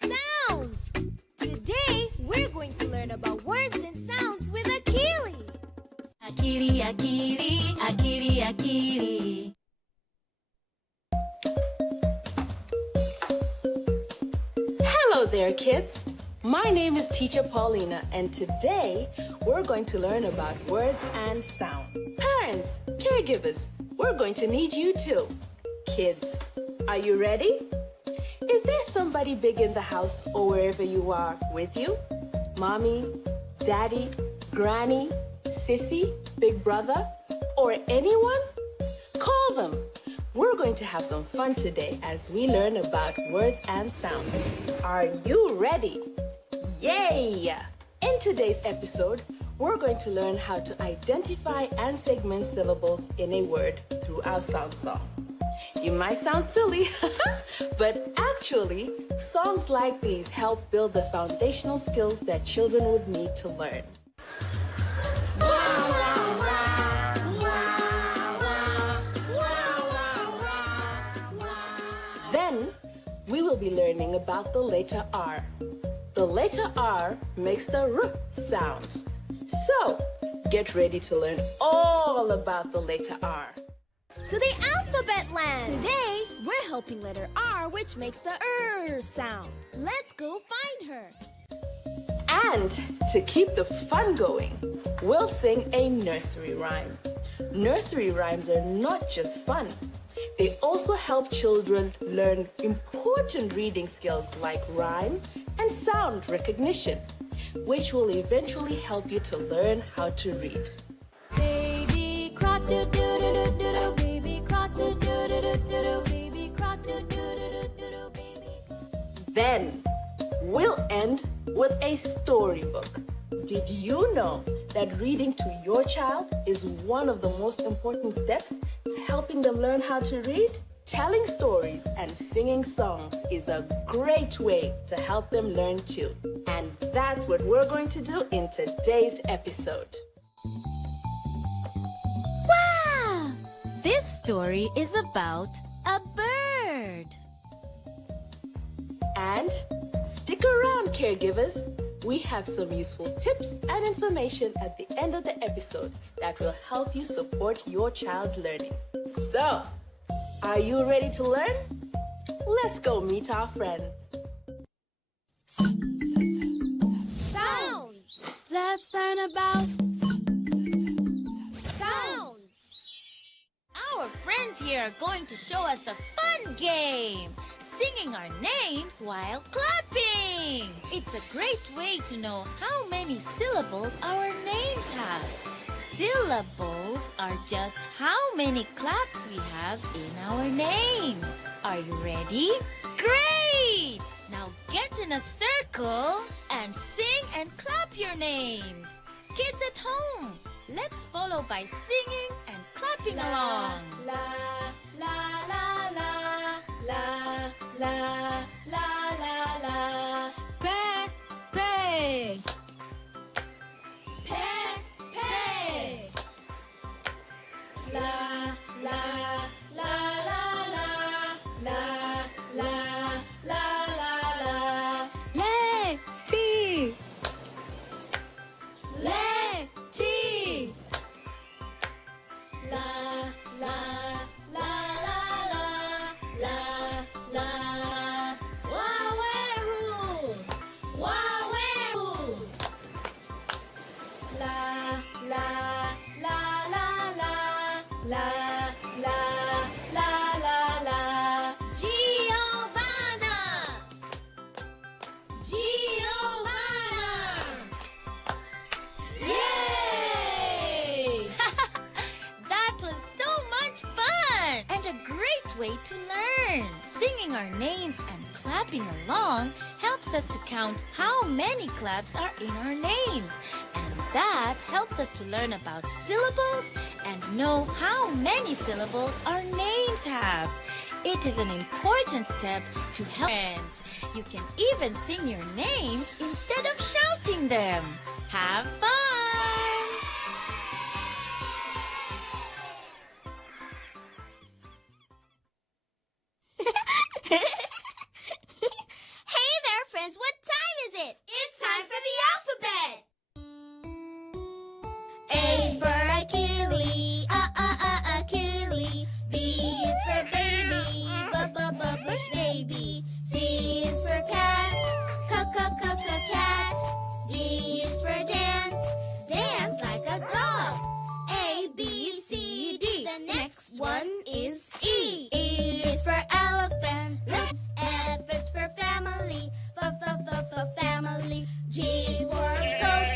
sounds. Today we're going to learn about words and sounds with Akili. Akili, Akili, Akili, Akili. Hello there, kids. My name is Teacher Paulina, and today we're going to learn about words and sound. Parents, caregivers, we're going to need you too. Kids, are you ready? Is there somebody big in the house or wherever you are with you? Mommy, daddy, granny, sissy, big brother, or anyone? Call them. We're going to have some fun today as we learn about words and sounds. Are you ready? Yay! In today's episode, we're going to learn how to identify and segment syllables in a word through our sound song. You might sound silly, but actually, songs like these help build the foundational skills that children would need to learn. Then, we will be learning about the letter R. The letter R makes the R sound. So, get ready to learn all about the letter R. To the alphabet land! Today, we're helping letter R, which makes the sound. Let's go find her. And to keep the fun going, we'll sing a nursery rhyme. Nursery rhymes are not just fun. They also help children learn important reading skills like rhyme and sound recognition, which will eventually help you to learn how to read. Baby croc do do do do do, baby croc do do do do do, baby croc do do do do do, baby. Then we'll end with a storybook. Did you know that reading to your child is one of the most important steps to helping them learn how to read? Telling stories and singing songs is a great way to help them learn too. And that's what we're going to do in today's episode. Wow! This story is about a bird. And stick around, caregivers. We have some useful tips and information at the end of the episode that will help you support your child's learning. So, are you ready to learn? Let's go meet our friends. Sounds! Let's learn about sounds. Our friends kids here are going to show us a fun game, singing our names while clapping. It's a great way to know how many syllables our names have. Syllables are just how many claps we have in our names. Are you ready? Great! Now get in a circle and sing and clap your names. Kids at home, let's follow by singing and clapping along. La la la la la la la la la. Pe, pe. Pe, pe. La la la la la la la la la. Le, ti. Le, ti. La la la la la la la. Waweru, waweru. La la la la la la la la la la. Giovanna, Giovanna. Yay! That was so much fun and a great way to learn. Singing our names and clapping along helps us to count how many claps are in our names. And that helps us to learn about syllables and know how many syllables our names have. It is an important step to help friends. You can even sing your names instead of shouting them. Have fun! Hey there, friends. What time is it? It's time for the alphabet. A is for Achille, Achille. B is for baby, bush baby. C is for cat, cat. D is for dance, dance like a dog. A, B, C, D. The next one is E. E is for elephant. F is for family, family. G is for goat,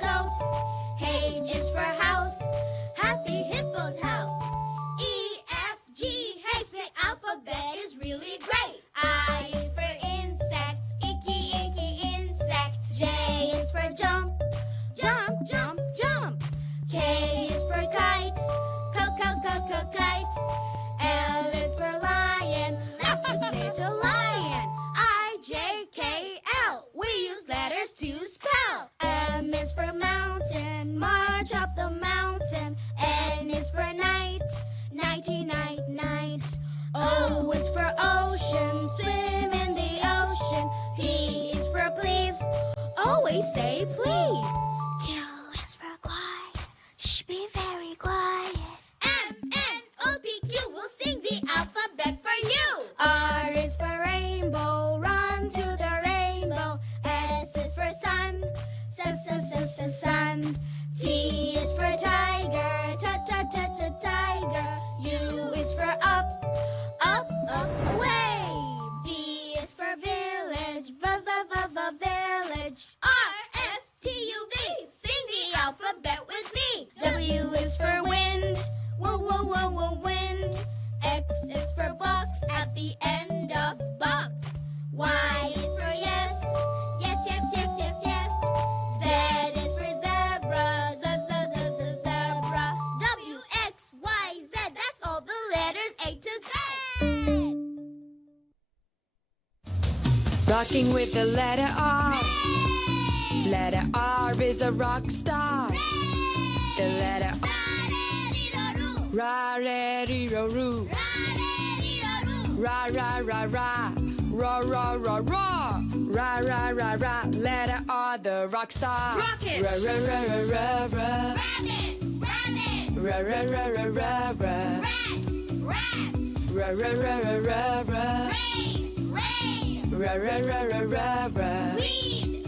goat. H is for house, happy hippo's house. E, F, G, H. The alphabet is really great. I is for insect, icky, insect. J is for jump, jump, jump. K is for kite, kite. L is for lion, little lion. I, J, K, L. We use letters to spell. M is for mountain, march up the mountain. N is for night, nighty, night. O is for ocean, swim in the ocean. P is for please, always say please. Q is for quiet, shh, be very quiet. M, N, O, P, Q will sing the alphabet for you. R is for rainbow, run to the rainbow. S is for sun, sun. T is for tiger, tiger. U is for up, away. V is for village, village. R-S-T-U-V, sing the alphabet with me. W is for wind, wind. X is for box, at the end of box. Y is for yes, yes. Z is for zebra, zebra. W, X, Y, Z, that's all the letters A to Z. Rocking with the letter R. Letter R is a rock star. The letter R. Ra, re, ri, ro, ru. Ra, ra, ra, ra. Ra, ra, ra, ra. Ra, ra, ra, ra. Letter R, the rock star. Rocket. Ra, ra, ra, ra, ra, ra. Rabbit. Ra, ra, ra, ra, ra, ra. Rat. Ra, ra, ra, ra, ra, ra. Rain. Ra, ra, ra, ra, ra, ra. Read.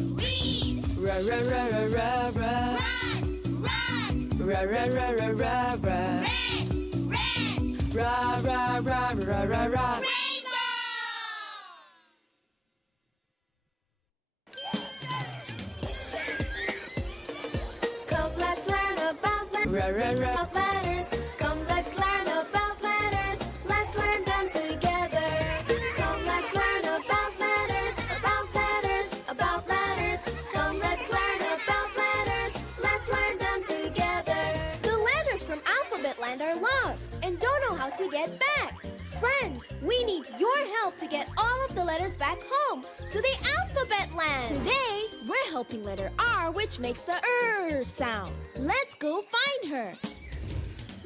Ra, ra, ra, ra, ra, ra. Run. Ra, ra, ra, ra, ra, ra. Red. Ra, ra, ra, ra, ra, ra. Come, let's learn about letters. Come, let's learn about letters. Let's learn them together. Come, let's learn about letters. About letters. About letters. Come, let's learn about letters. Let's learn them together. The letters from Alphabet Land are lost and don't know how to get back. Friends, we need your help to get all of the letters back home to the Alphabet Land. Today, we're helping letter R, which makes the sound. Let's go find her.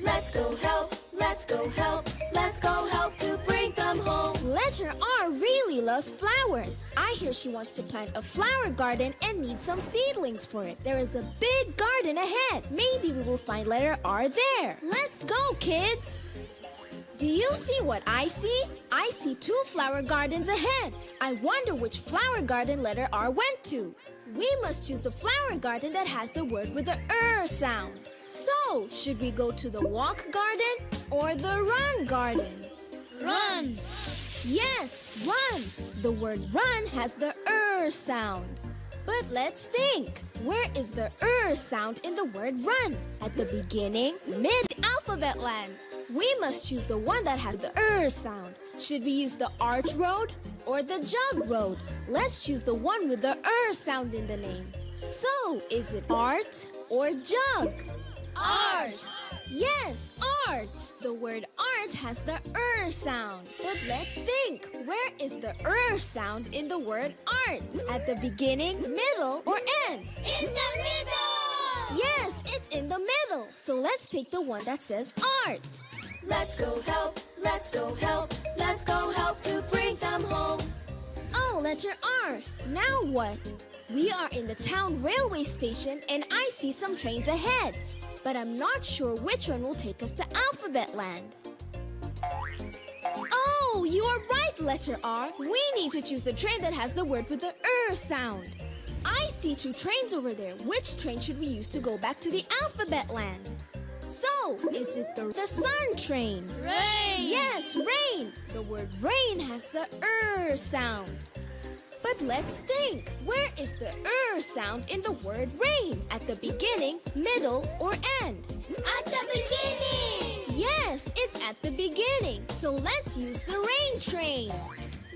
Let's go help, let's go help, let's go help to bring them home. Letter R really loves flowers. I hear she wants to plant a flower garden and needs some seedlings for it. There is a big garden ahead. Maybe we will find letter R there. Let's go, kids. Do you see what I see? I see 2 flower gardens ahead. I wonder which flower garden letter R went to. We must choose the flower garden that has the word with the sound. So, should we go to the walk garden or the run garden? Run! Yes, run! The word run has the sound. But let's think. Where is the sound in the word run? At the beginning, mid-alphabet land. We must choose the one that has the sound. Should we use the arch road or the jug road? Let's choose the one with the sound in the name. So, is it art or jug? Art! Yes, art! The word art has the sound. But let's think. Where is the sound in the word art? At the beginning, middle, or end? In the middle! Yes, it's in the middle. So let's take the one that says art. Let's go help, let's go help, let's go help to bring them home. Oh, letter R. Now what? We are in the town railway station and I see some trains ahead. But I'm not sure which one will take us to Alphabet Land. Oh, you are right, letter R. We need to choose the train that has the word with the sound. I see 2 trains over there. Which train should we use to go back to the Alphabet Land? So, is it the sun train? Rain! Yes, rain! The word rain has the sound. But let's think. Where is the sound in the word rain? At the beginning, middle, or end? At the beginning! Yes, it's at the beginning. So let's use the rain train.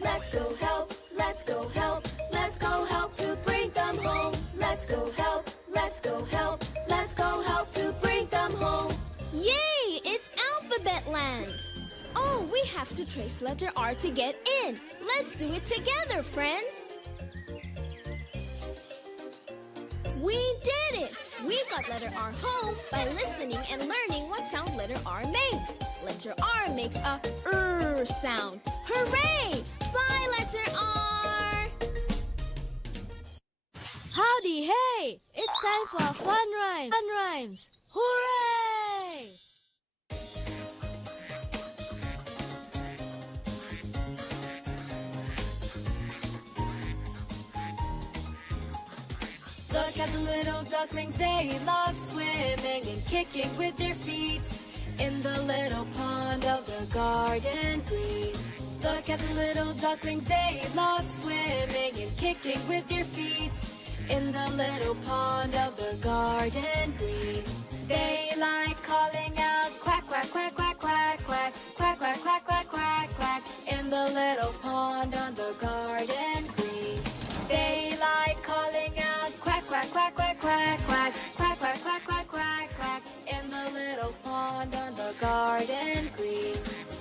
Let's go help, let's go help, let's go help to bring them home. Let's go help, let's go help, let's go help to bring them home. Yay! It's Alphabet Land! Oh, we have to trace letter R to get in. Let's do it together, friends. We did it! We got letter R home by listening and learning what sound letter R makes. Letter R makes a sound. Hooray! Bye, letter R! Howdy, hey! It's time for a fun rhyme. Fun rhymes. Hooray! Look at the little ducklings, they love swimming and kicking with their feet in the little pond of the garden green. Look at the little ducklings, they love swimming and kicking with their feet in the little pond of the garden green. They like calling out quack, quack, quack, quack, quack, quack, quack, quack, quack, quack, quack, quack in the little pond on the garden green. They like calling out quack, quack, quack, quack, quack, quack, quack, quack, quack, quack, quack, quack in the little pond on the garden green.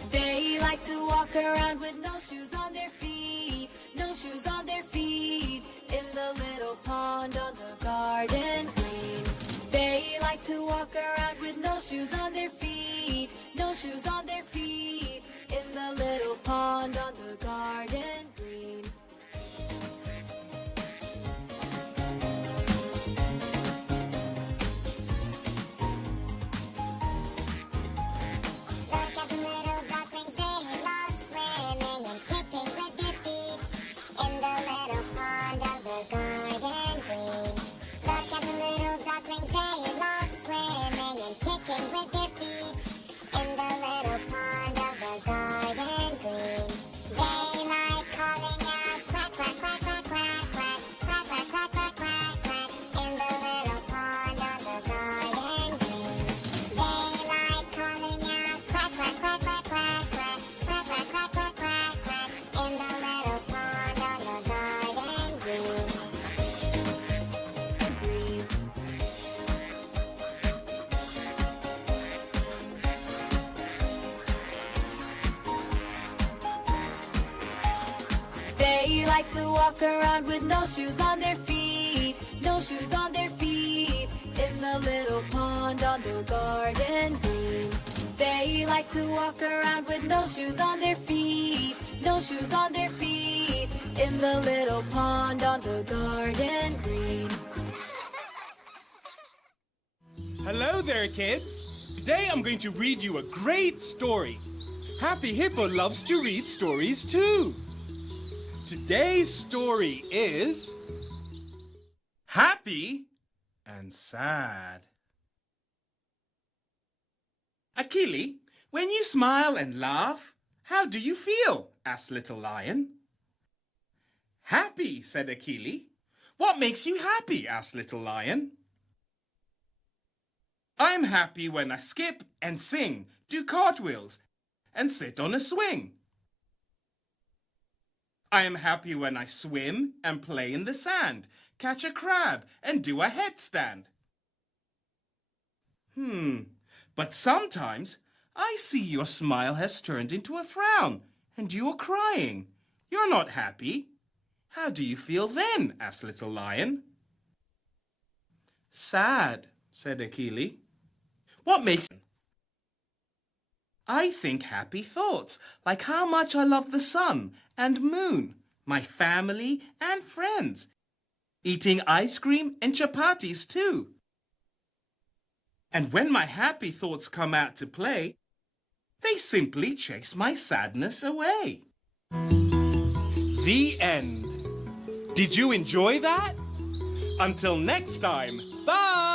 They like to walk around with no shoes on their feet, no shoes on their feet in the little pond on the garden green. They like to walk around with no shoes on their feet, no shoes on their feet in the little pond on the garden green. They love swimming and kicking with their feet in the little pond They like to walk around with no shoes on their feet, no shoes on their feet, in the little pond on the garden green. They like to walk around with no shoes on their feet, no shoes on their feet, in the little pond on the garden green. Hello there, kids. Today I'm going to read you a great story. Happy Hippo loves to read stories too. Today's story is Happy and Sad. Akili, when you smile and laugh, how do you feel? Asked Little Lion. Happy, said Akili. What makes you happy? Asked Little Lion. I'm happy when I skip and sing, do cartwheels, and sit on a swing. I am happy when I swim and play in the sand, catch a crab, and do a headstand. But sometimes I see your smile has turned into a frown, and you're crying. You're not happy. How do you feel then? Asked Little Lion. Sad, said Akili. What makes you? I think happy thoughts, like how much I love the sun and moon, my family and friends, eating ice cream and chapatis too. And when my happy thoughts come out to play, they simply chase my sadness away. The end. Did you enjoy that? Until next time, bye!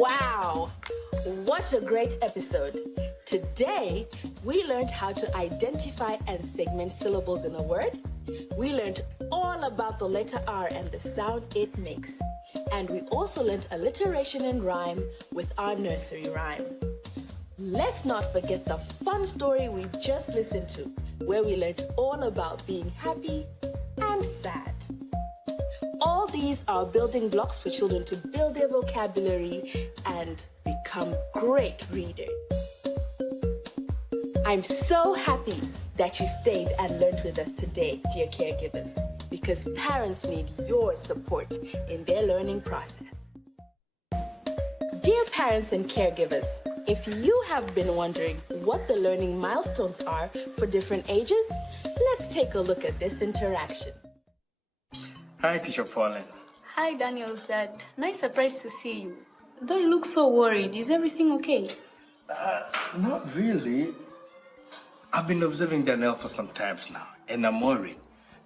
Wow, what a great episode. Today, we learned how to identify and segment syllables in a word. We learned all about the letter R and the sound it makes. And we also learned alliteration and rhyme with our nursery rhyme. Let's not forget the fun story we just listened to, where we learned all about being happy and sad. All these are building blocks for children to build their vocabulary and become great readers. I'm so happy that you stayed and learned with us today, dear caregivers, because parents need your support in their learning process. Dear parents and caregivers, if you have been wondering what the learning milestones are for different ages, let's take a look at this interaction. Hi, Teacher Pauline. Hi, Daniel's dad. Nice surprise to see you. Though you look so worried, is everything okay? Not really. I've been observing Daniel for some time now, and I'm worried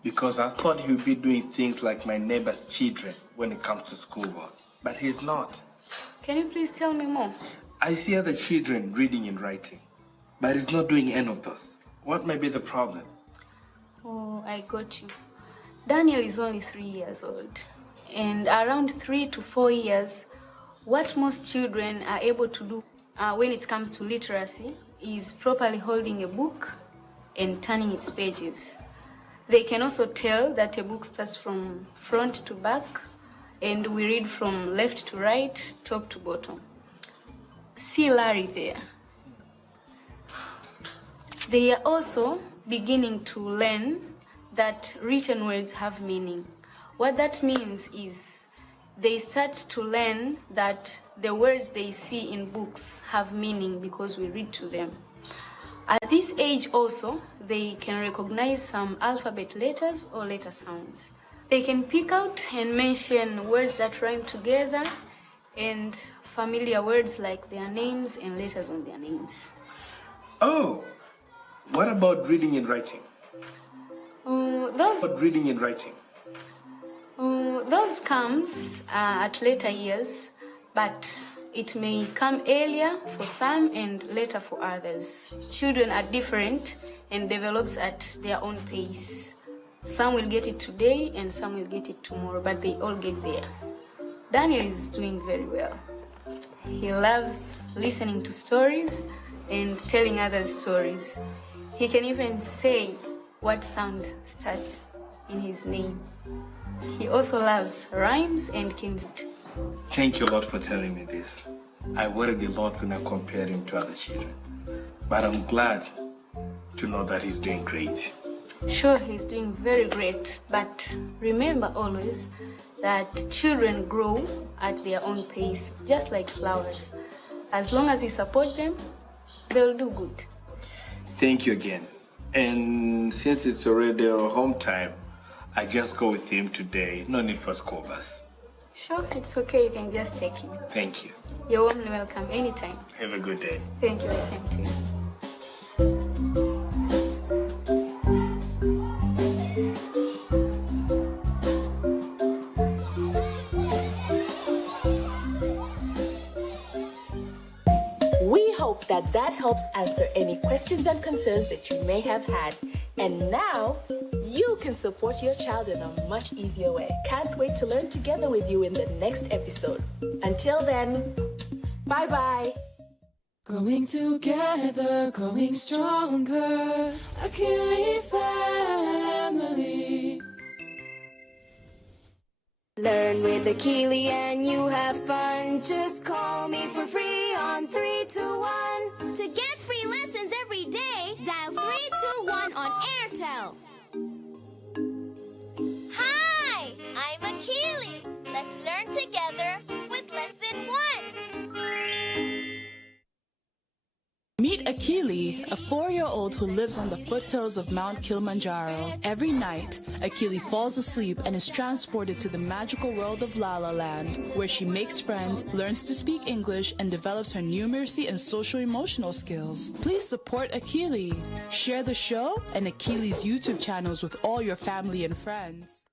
because I thought he would be doing things like my neighbor's children when it comes to schoolwork, but he's not. Can you please tell me more? I see other children reading and writing, but he's not doing any of those. What may be the problem? Oh, I got you. Daniel is only 3 years old, and around 3 to 4 years, what most children are able to do when it comes to literacy is properly holding a book and turning its pages. They can also tell that a book starts from front to back, and we read from left to right, top to bottom. See Larry there. They are also beginning to learn that written words have meaning. What that means is they start to learn that the words they see in books have meaning because we read to them. At this age also, they can recognize some alphabet letters or letter sounds. They can pick out and mention words that rhyme together and familiar words like their names and letters on their names. Oh, what about reading and writing? Reading and writing. Those comes at later years, but it may come earlier for some and later for others. Children are different and develops at their own pace. Some will get it today and some will get it tomorrow, but they all get there. Daniel is doing very well. He loves listening to stories and telling others stories. He can even say what sound starts in his name. He also loves rhymes and can... Thank you a lot for telling me this. I worried a lot when I compared him to other children. but I'm glad to know that he's doing great. Sure, he's doing very great, but remember always that children grow at their own pace, just like flowers. As long as we support them, they'll do good. Thank you again. And since it's already home time, I just go with him today. No need for school bus. Sure, it's okay. You can just take him. Thank you. You're warmly welcome anytime. Have a good day. Thank you. The same to you. We hope that helps answer any questions and concerns that you may have had. And now, you can support your child in a much easier way. Can't wait to learn together with you in the next episode. Until then, bye-bye. Growing together, growing stronger, Achilles family. Learn with Achilles and you have fun. Just call me for free on 321. To get free lessons every day, dial 321 on Airtel. Hi, I'm Achilles. Let's learn together with Lesson 1. Meet Akili, a 4-year-old who lives on the foothills of Mount Kilimanjaro. Every night, Akili falls asleep and is transported to the magical world of La La Land, where she makes friends, learns to speak English, and develops her numeracy and social-emotional skills. Please support Akili. Share the show and Akili's YouTube channels with all your family and friends.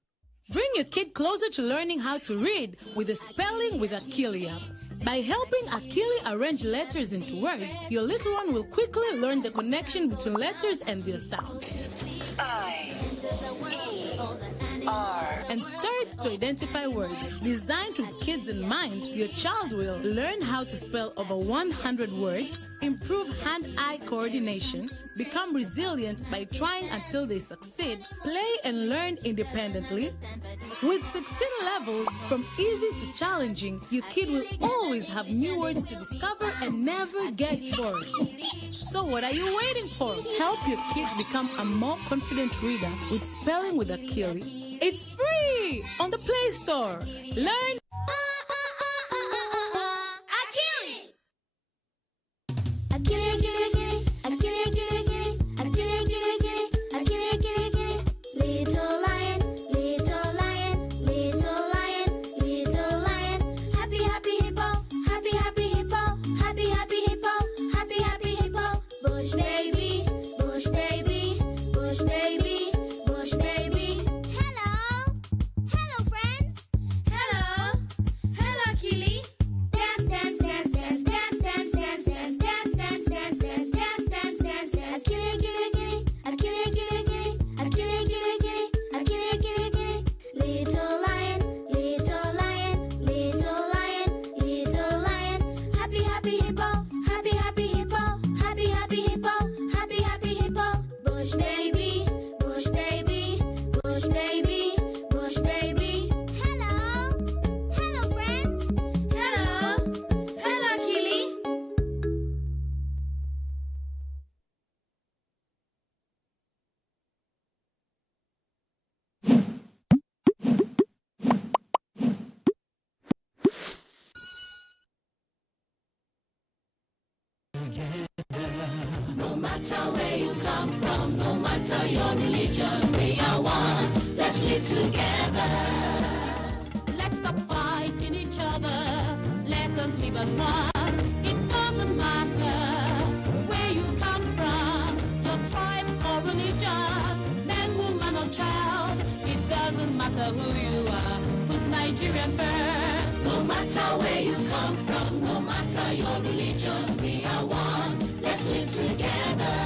Bring your kid closer to learning how to read with the Spelling with Achille app. By helping Achille arrange letters into words, your little one will quickly learn the connection between letters and their sounds. I-E-R. And start to identify words. Designed with kids in mind, your child will learn how to spell over 100 words, improve hand-eye coordination, become resilient by trying until they succeed, play and learn independently. With 16 levels, from easy to challenging, your kid will always have new words to discover and never get bored. So what are you waiting for? Help your kid become a more confident reader with Spelling with Achille. It's free on the Play Store. Learn. No matter where you come from, no matter your religion, we are one. Let's live together. Let's stop fighting each other. Let us live as one. It doesn't matter where you come from, your tribe or religion, man, woman or child. It doesn't matter who you are. Put Nigeria first. No matter where you come from, no matter your religion, we are one. Let's live together.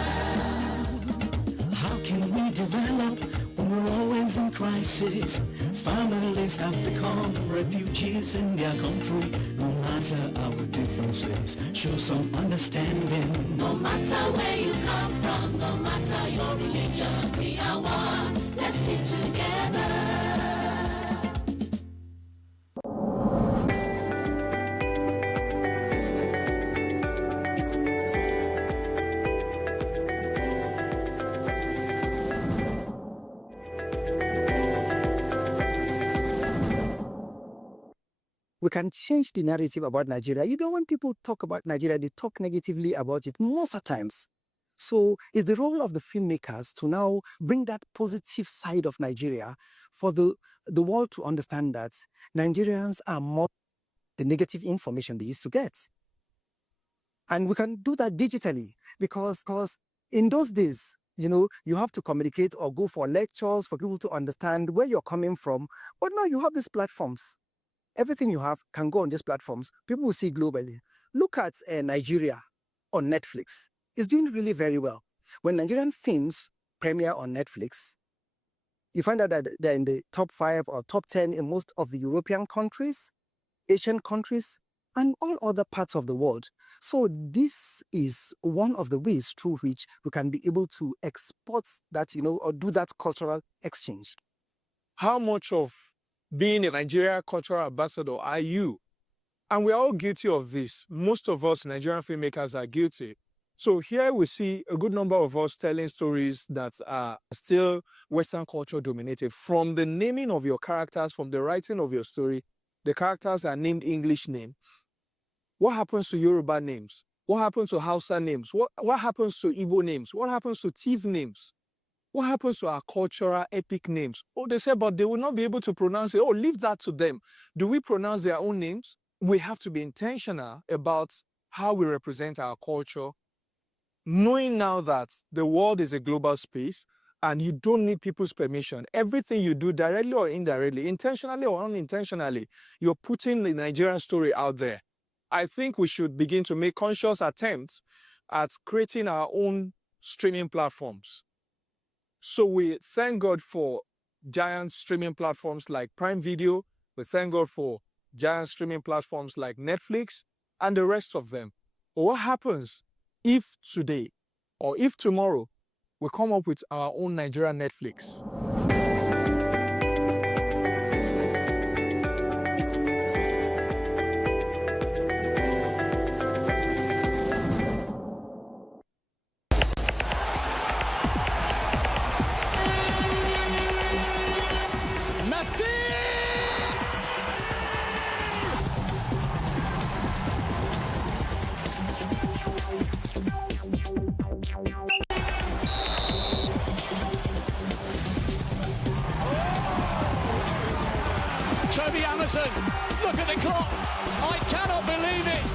How can we develop when we're always in crisis? Families have become refugees in their country. No matter our differences, show some understanding. No matter where you come from, no matter your religion, we are one. Let's live together. can change the narrative about Nigeria. You know, when people talk about Nigeria, they talk negatively about it most of the times. So it's the role of the filmmakers to now bring that positive side of Nigeria for the world to understand that Nigerians are more the negative information they used to get. And we can do that digitally because in those days, you know, you have to communicate or go for lectures for people to understand where you're coming from. But now you have these platforms. Everything you have can go on these platforms. People will see globally. Look at Nigeria on Netflix. It's doing really very well. When Nigerian films premiere on Netflix, you find out that they're in the top 5 or top 10 in most of the European countries, Asian countries, and all other parts of the world. So this is one of the ways through which we can be able to export that, you know, or do that cultural exchange. How much of being a Nigeria cultural ambassador are you? And we're all guilty of this. Most of us Nigerian filmmakers are guilty. So here we see a good number of us telling stories that are still Western culture dominated. From the naming of your characters, from the writing of your story, the characters are named English names. What happens to Yoruba names? What happens to Hausa names? What happens to Igbo names? What happens to Tiv names? What happens to our cultural epic names? Oh, they say, but they will not be able to pronounce it. Oh, leave that to them. Do we pronounce their own names? We have to be intentional about how we represent our culture, knowing now that the world is a global space and you don't need people's permission. Everything you do, directly or indirectly, intentionally or unintentionally, you're putting the Nigerian story out there. I think we should begin to make conscious attempts at creating our own streaming platforms. So we thank God for giant streaming platforms like Prime Video. We thank God for giant streaming platforms like Netflix and the rest of them. But what happens if today or if tomorrow we come up with our own Nigerian Netflix? Toby Amazon, look at the clock. I cannot believe it.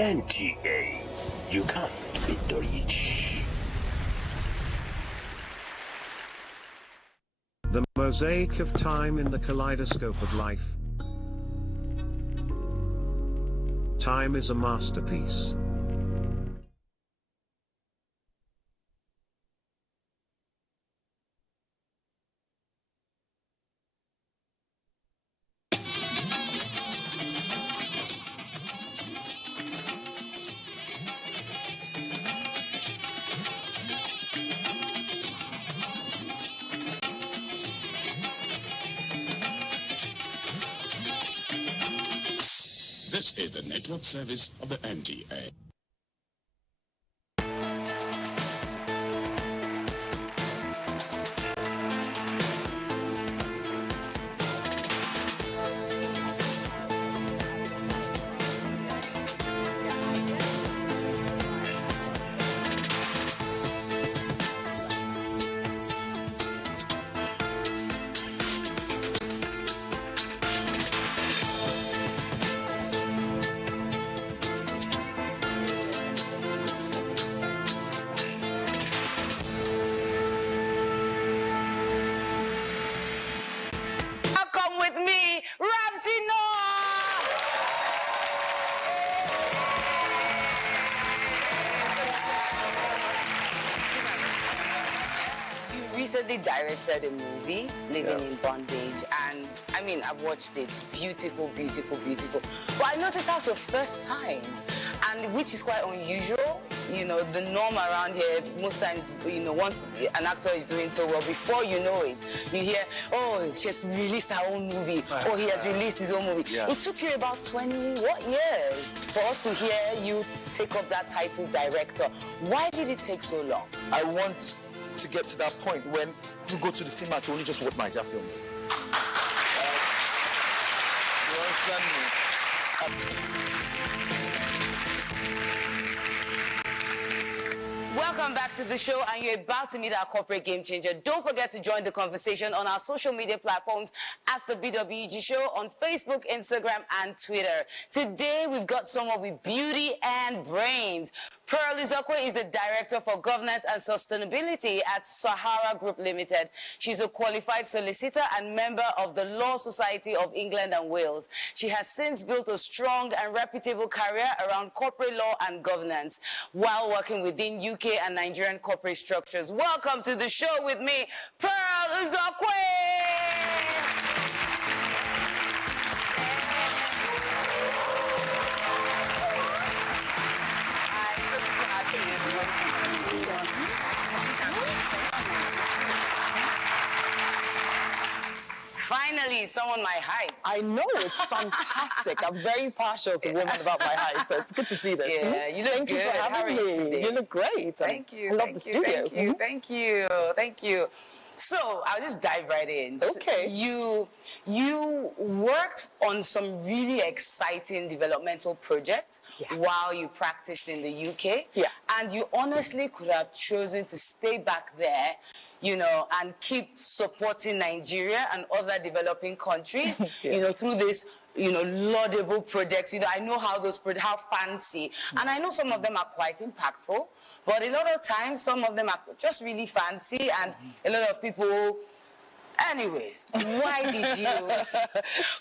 NTA, you can't beat the rich. The mosaic of time in the kaleidoscope of life. Time is a masterpiece. This is the network service of the NTA. recently directed a movie, Living in Bondage, and I mean, I've watched it. Beautiful, beautiful, beautiful. But I noticed that was your first time, and which is quite unusual. You know, the norm around here, most times, you know, once an actor is doing so well, before you know it, you hear, oh, she has released her own movie, or he has released his own movie. Yes. It took you about 20 years for us to hear you take up that title, director. Why did it take so long? I want to get to that point when you go to the cinema to only just watch Nigeria films. You understand me? Welcome back to the show, and you're about to meet our corporate game changer. Don't forget to join the conversation on our social media platforms at the BWG Show on Facebook, Instagram, and Twitter. Today, we've got someone with beauty and brains. Pearl Izokwe is the Director for Governance and Sustainability at Sahara Group Limited. She's a qualified solicitor and member of the Law Society of England and Wales. She has since built a strong and reputable career around corporate law and governance while working within UK and Nigerian corporate structures. Welcome to the show with me, Pearl Izokwe! Finally, someone my height. I know, it's fantastic. I'm very partial to women about my height, so it's good to see this. Yeah, you look Thank good. you for How are having you me. today? You look great. Thank you. I love Thank the you. studio. Thank you. Thank you. Thank you. So I'll just dive right in. Okay. You worked on some really exciting developmental projects while you practiced in the UK. Yeah. And you honestly could have chosen to stay back there, you know, and keep supporting Nigeria and other developing countries, you know, through this, you know, laudable projects. You know, I know how those projects, how fancy. And I know some of them are quite impactful, but a lot of times some of them are just really fancy, and a lot of people. Anyway, why did you? Because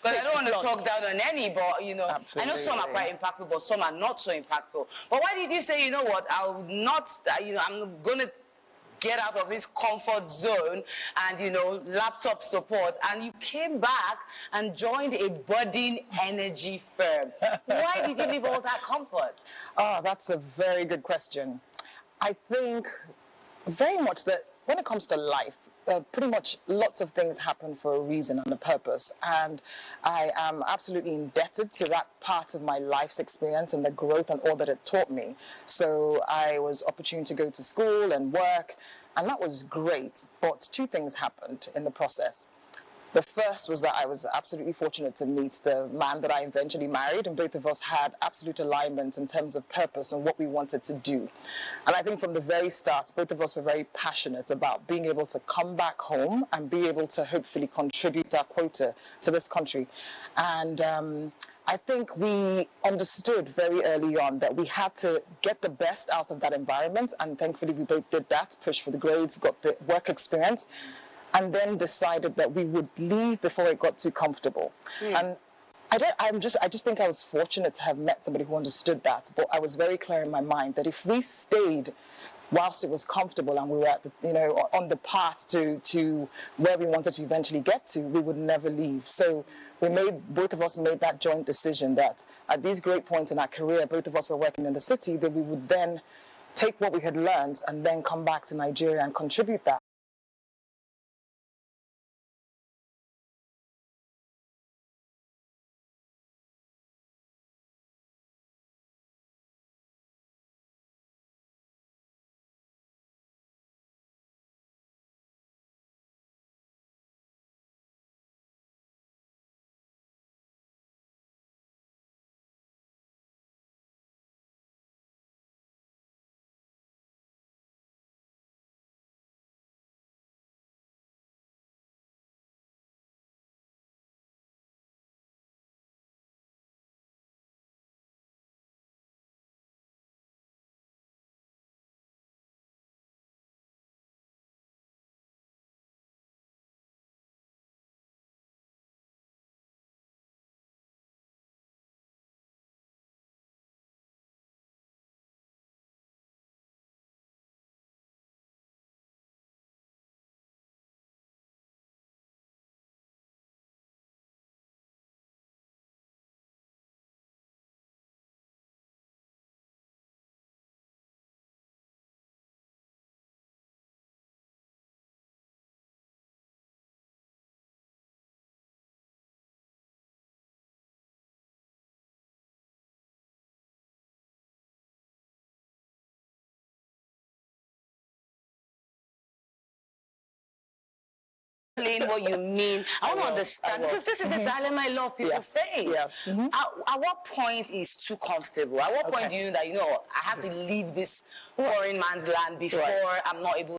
I don't want to talk down on any, but, you know, I know some are quite impactful, but some are not so impactful. But why did you say, you know what, I would not, you know, I'm going to get out of this comfort zone and, you know, laptop support, and you came back and joined a budding energy firm? Why did you leave all that comfort? Oh, that's a very good question. I think very much that when it comes to life, pretty much lots of things happen for a reason and a purpose, and I am absolutely indebted to that part of my life's experience and the growth and all that it taught me. So I was opportune to go to school and work, and that was great, but two things happened in the process. The first was that I was absolutely fortunate to meet the man that I eventually married, and both of us had absolute alignment in terms of purpose and what we wanted to do. And I think from the very start, both of us were very passionate about being able to come back home and be able to hopefully contribute our quota to this country. And I think we understood very early on that we had to get the best out of that environment, and thankfully we both did that, pushed for the grades, got the work experience, and then decided that we would leave before it got too comfortable. And I just think I was fortunate to have met somebody who understood that. But I was very clear in my mind that if we stayed whilst it was comfortable and we were at the, you know, on the path to where we wanted to eventually get to, we would never leave. So both of us made that joint decision that at these great points in our career, both of us were working in the city, that we would then take what we had learned and then come back to Nigeria and contribute that. explain what you mean. I want to understand, because this is a dilemma a lot of people face. At what point is too comfortable? At what point do you know that, I have to leave this foreign man's land before I'm not able